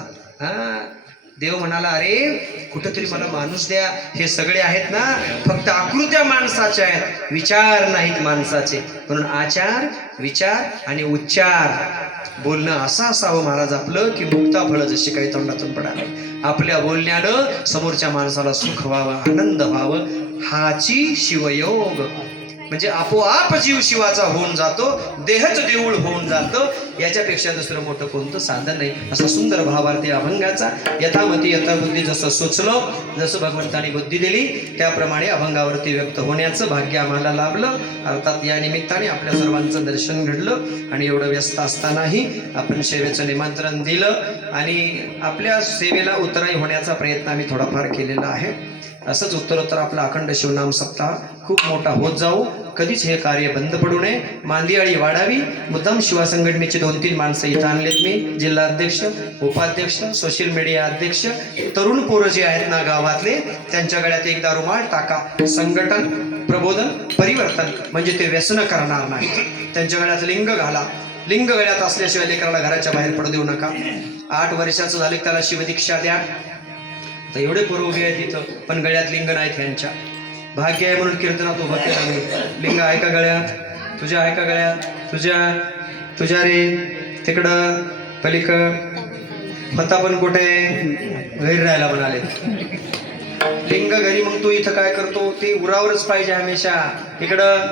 देव म्हणाला, अरे कुठंतरी मला माणूस द्या. हे सगळे आहेत ना, फक्त आकृत्या माणसाच्या आहेत, विचार नाहीत माणसाचे. म्हणून आचार, विचार आणि उच्चार बोलणं असं असावं महाराज आपलं की मुक्ता फळं जशी काही तोंडातून पडावं. आपल्या बोलण्यानं समोरच्या माणसाला सुख व्हावं, आनंद व्हावं. हाची शिवयोग म्हणजे आपोआप जीव शिवाचा होऊन जातो, देहच देऊळ होऊन जातं. याच्यापेक्षा दुसरं मोठं कोणतं साधन नाही. असा सुंदर भावार्थी अभंगाचा. यथामती यथाबुद्धी, जसं सुचलं, जसं भगवंतानी बुद्धी दिली त्याप्रमाणे अभंगावरती व्यक्त होण्याचं भाग्य आम्हाला लाभलं. अर्थात या निमित्ताने आपल्या सर्वांचं दर्शन घडलं आणि एवढं व्यस्त असतानाही आपण सेवेचं निमंत्रण दिलं आणि आपल्या सेवेला उतराई होण्याचा प्रयत्न आम्ही थोडाफार केलेला आहे. असंच उत्तरोत्तर आपला अखंड शिवनाम सप्ताह खूप मोठा होत जाऊ. कधीच हे कार्य बंद पडू नये. मांदियाळी वाढावी. मुद्दाम शिवा संघटनेची 2-3 माणसं इथं आणलेत मी. जिल्हा अध्यक्ष, उपाध्यक्ष, सोशल मीडिया अध्यक्ष, तरुण पोरं जे आहेत ना गावातले, त्यांच्या गळ्यात एकदा रुमाल टाका. संघटन, प्रबोधन, परिवर्तन म्हणजे ते व्यसन करणार नाही. त्यांच्या गळ्यात लिंग घाला. लिंग गळ्यात असल्याशिवाय लेकराला घराच्या बाहेर पडू देऊ नका. 8 वर्षाचं झालं त्याला शिवदीक्षा द्या. तर एवढे पोरं उभे आहेत तिथं, पण गळ्यात लिंग नाहीत ह्यांच्या. भाग्य आहे म्हणून कीर्तनात उभं केला मी. लिंग आहे का गळ्यात? तुझ्या आहे का गळ्यात? तुझ्या रे तिकडं पलीकड होता पण कुठे? घरी राहायला म्हणाले. लिंग घरी, मग तू इथं काय करतो? ते उरावरच पाहिजे हमेशा. इकडं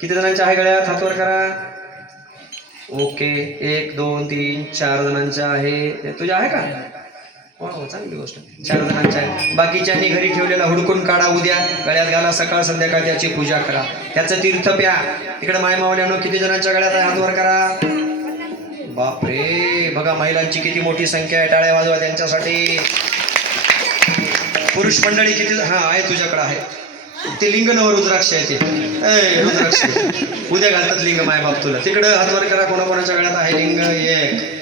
किती जणांच्या आहे गळ्यात? हातवर करा. ओके, 1 2 3 4 जणांच्या आहे. तुझ्या आहे का? हो, चांगली गोष्ट. 4 जणांच्या आहे. बाकीच्यांनी घरी ठेवलेला हुडकून काढा. उद्या गळ्यात घाला. सकाळ संध्याकाळ त्याची पूजा करा. त्याचं तीर्थ प्या. तिकडे माय मावल्यानं किती जणांच्या गळ्यात आहे? हातवर करा. बापरे, बघा महिलांची किती मोठी संख्या आहे. टाळ्या वाजवा त्यांच्यासाठी. पुरुष मंडळी किती? हा आहे, तुझ्याकडे आहे. ते लिंग नवर रुद्राक्ष आहे. ते रुद्राक्ष उद्या घालतात लिंग माय बाप तुला. तिकडं हातवर करा. कोणाकोणाच्या गळ्यात आहे लिंग? एक.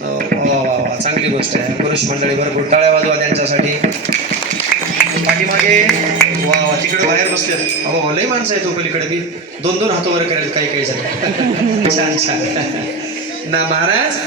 वा वा वा, चांगली गोष्ट आहे. पुरुष मंडळी भरपूर टाळ्या वाजवा त्यांच्यासाठी. पाठीमागे वा वा, तिकडे बाहेर बसले. अहो लई माणसं आहे. तो पलीकडे बी 2-2 हातावर करेल काही जण. छान छान ना महाराज.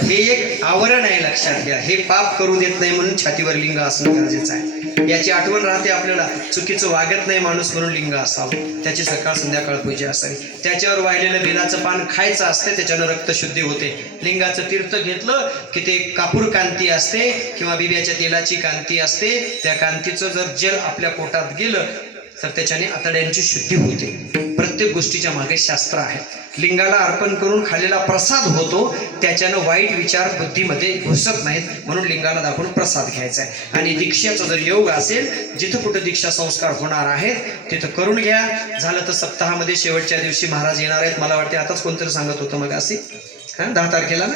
हे एक आवरण आहे, लक्षात घ्या. हे पाप करू देत नाही म्हणून छातीवर लिंग असणं गरजेचं आहे. याची आठवण राहते आपल्याला. चुकीचं वागत नाही माणूस म्हणून लिंग असावं. त्याची सकाळ संध्याकाळ पूजा असावी. त्याच्यावर वाहिलेलं बेलाचं पान खायचं असते, त्याच्यानं रक्तशुद्धी होते. लिंगाचं तीर्थ घेतलं की ते कापूर कांती असते किंवा बिब्याच्या तेलाची कांती असते. त्या कांतीचं जर जल आपल्या पोटात गेलं तर त्याच्याने आतड्यांची शुद्धी होते. प्रत्येक गोष्टीच्या मागे शास्त्र आहे. लिंगाला अर्पण करून खाल्लेला प्रसाद होतो, त्याच्यानं वाईट विचार बुद्धीमध्ये घुसत नाहीत, म्हणून लिंगाला दाखवून प्रसाद घ्यायचा आहे. आणि दीक्षेचा जर योग असेल, जिथं कुठं दीक्षा संस्कार होणार आहेत तिथं करून घ्या. झालं तर सप्ताहामध्ये शेवटच्या दिवशी महाराज येणार आहेत. मला वाटते आताच कोणतरी सांगत होतं मग असे 10 तारखेला ना,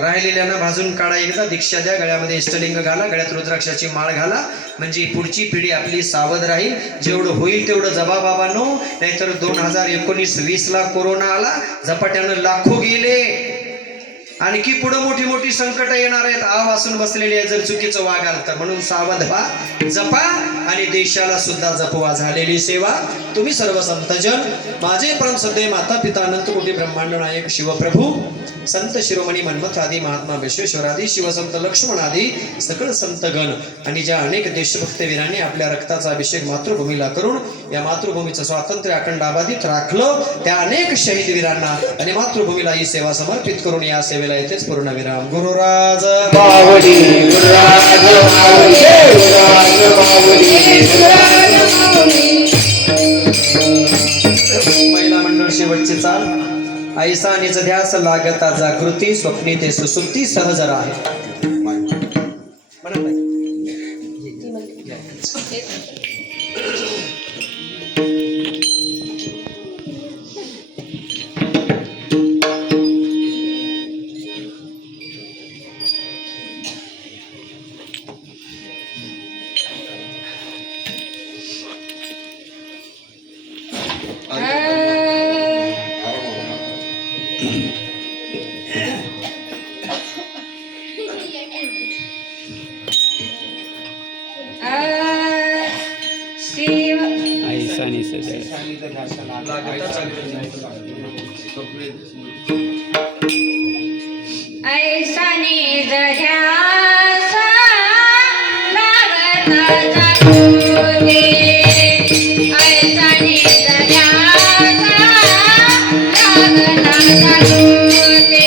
राहिलेल्यांना भाजून काढा, एकदा दीक्षा द्या, गळ्यामध्ये इष्टलिंग घाला, गळ्यात रुद्राक्षाची माळ घाला, म्हणजे पुढची पिढी आपली सावध राहील. जेवढं होईल तेवढं जबा बाबांनो, नाहीतर 2019-20ला कोरोना आला, झपाट्यानं लाखो गेले. आणखी पुढं मोठी मोठी संकट येणार आहेत, आव असून बसलेली आहे जर चुकीचं वागाल तर. म्हणून सावध व्हा, जपा आणि देशाला सुद्धा जपवा. झालेली सेवा तुम्ही सर्व संतजन, माझे परम सदैव माता पिता अनंत कोटी ब्रह्मांड नायक शिवप्रभू, संत शिरोमणी मन्मथ आदी महात्मा विश्वेश्वर आदी शिवसंत लक्ष्मण आदी सकळ संतगण आणि ज्या अनेक देशभक्त वीरांनी आपल्या रक्ताचा अभिषेक मातृभूमीला करून या मातृभूमीचं स्वातंत्र्य अखंड अबाधित राखलं, त्या अनेक शहीद वीरांना आणि मातृभूमीला ही सेवा समर्पित करून या सेवेला येतेच पूर्ण विराम. गुरुराज माऊली गुरुराज माऊली गुरुराज माऊली गुरुराज माऊली. महिला मंडळ शेवटची चाल. ऐसा निज ध्यास लागता जागृती, स्वप्नी ते सुसुप्ती सहज राहे. शिव ऐसा नहीं सजा ऐसा निज ध्यास लागता जागृती, ऐसा निज ध्यास लागता जागृती,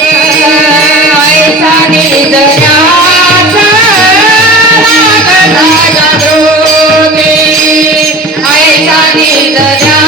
ऐसा निज ध्यास लागता जागृती, ऐसा निज ध्यास लागता जागृती, ऐसा निज ध्यास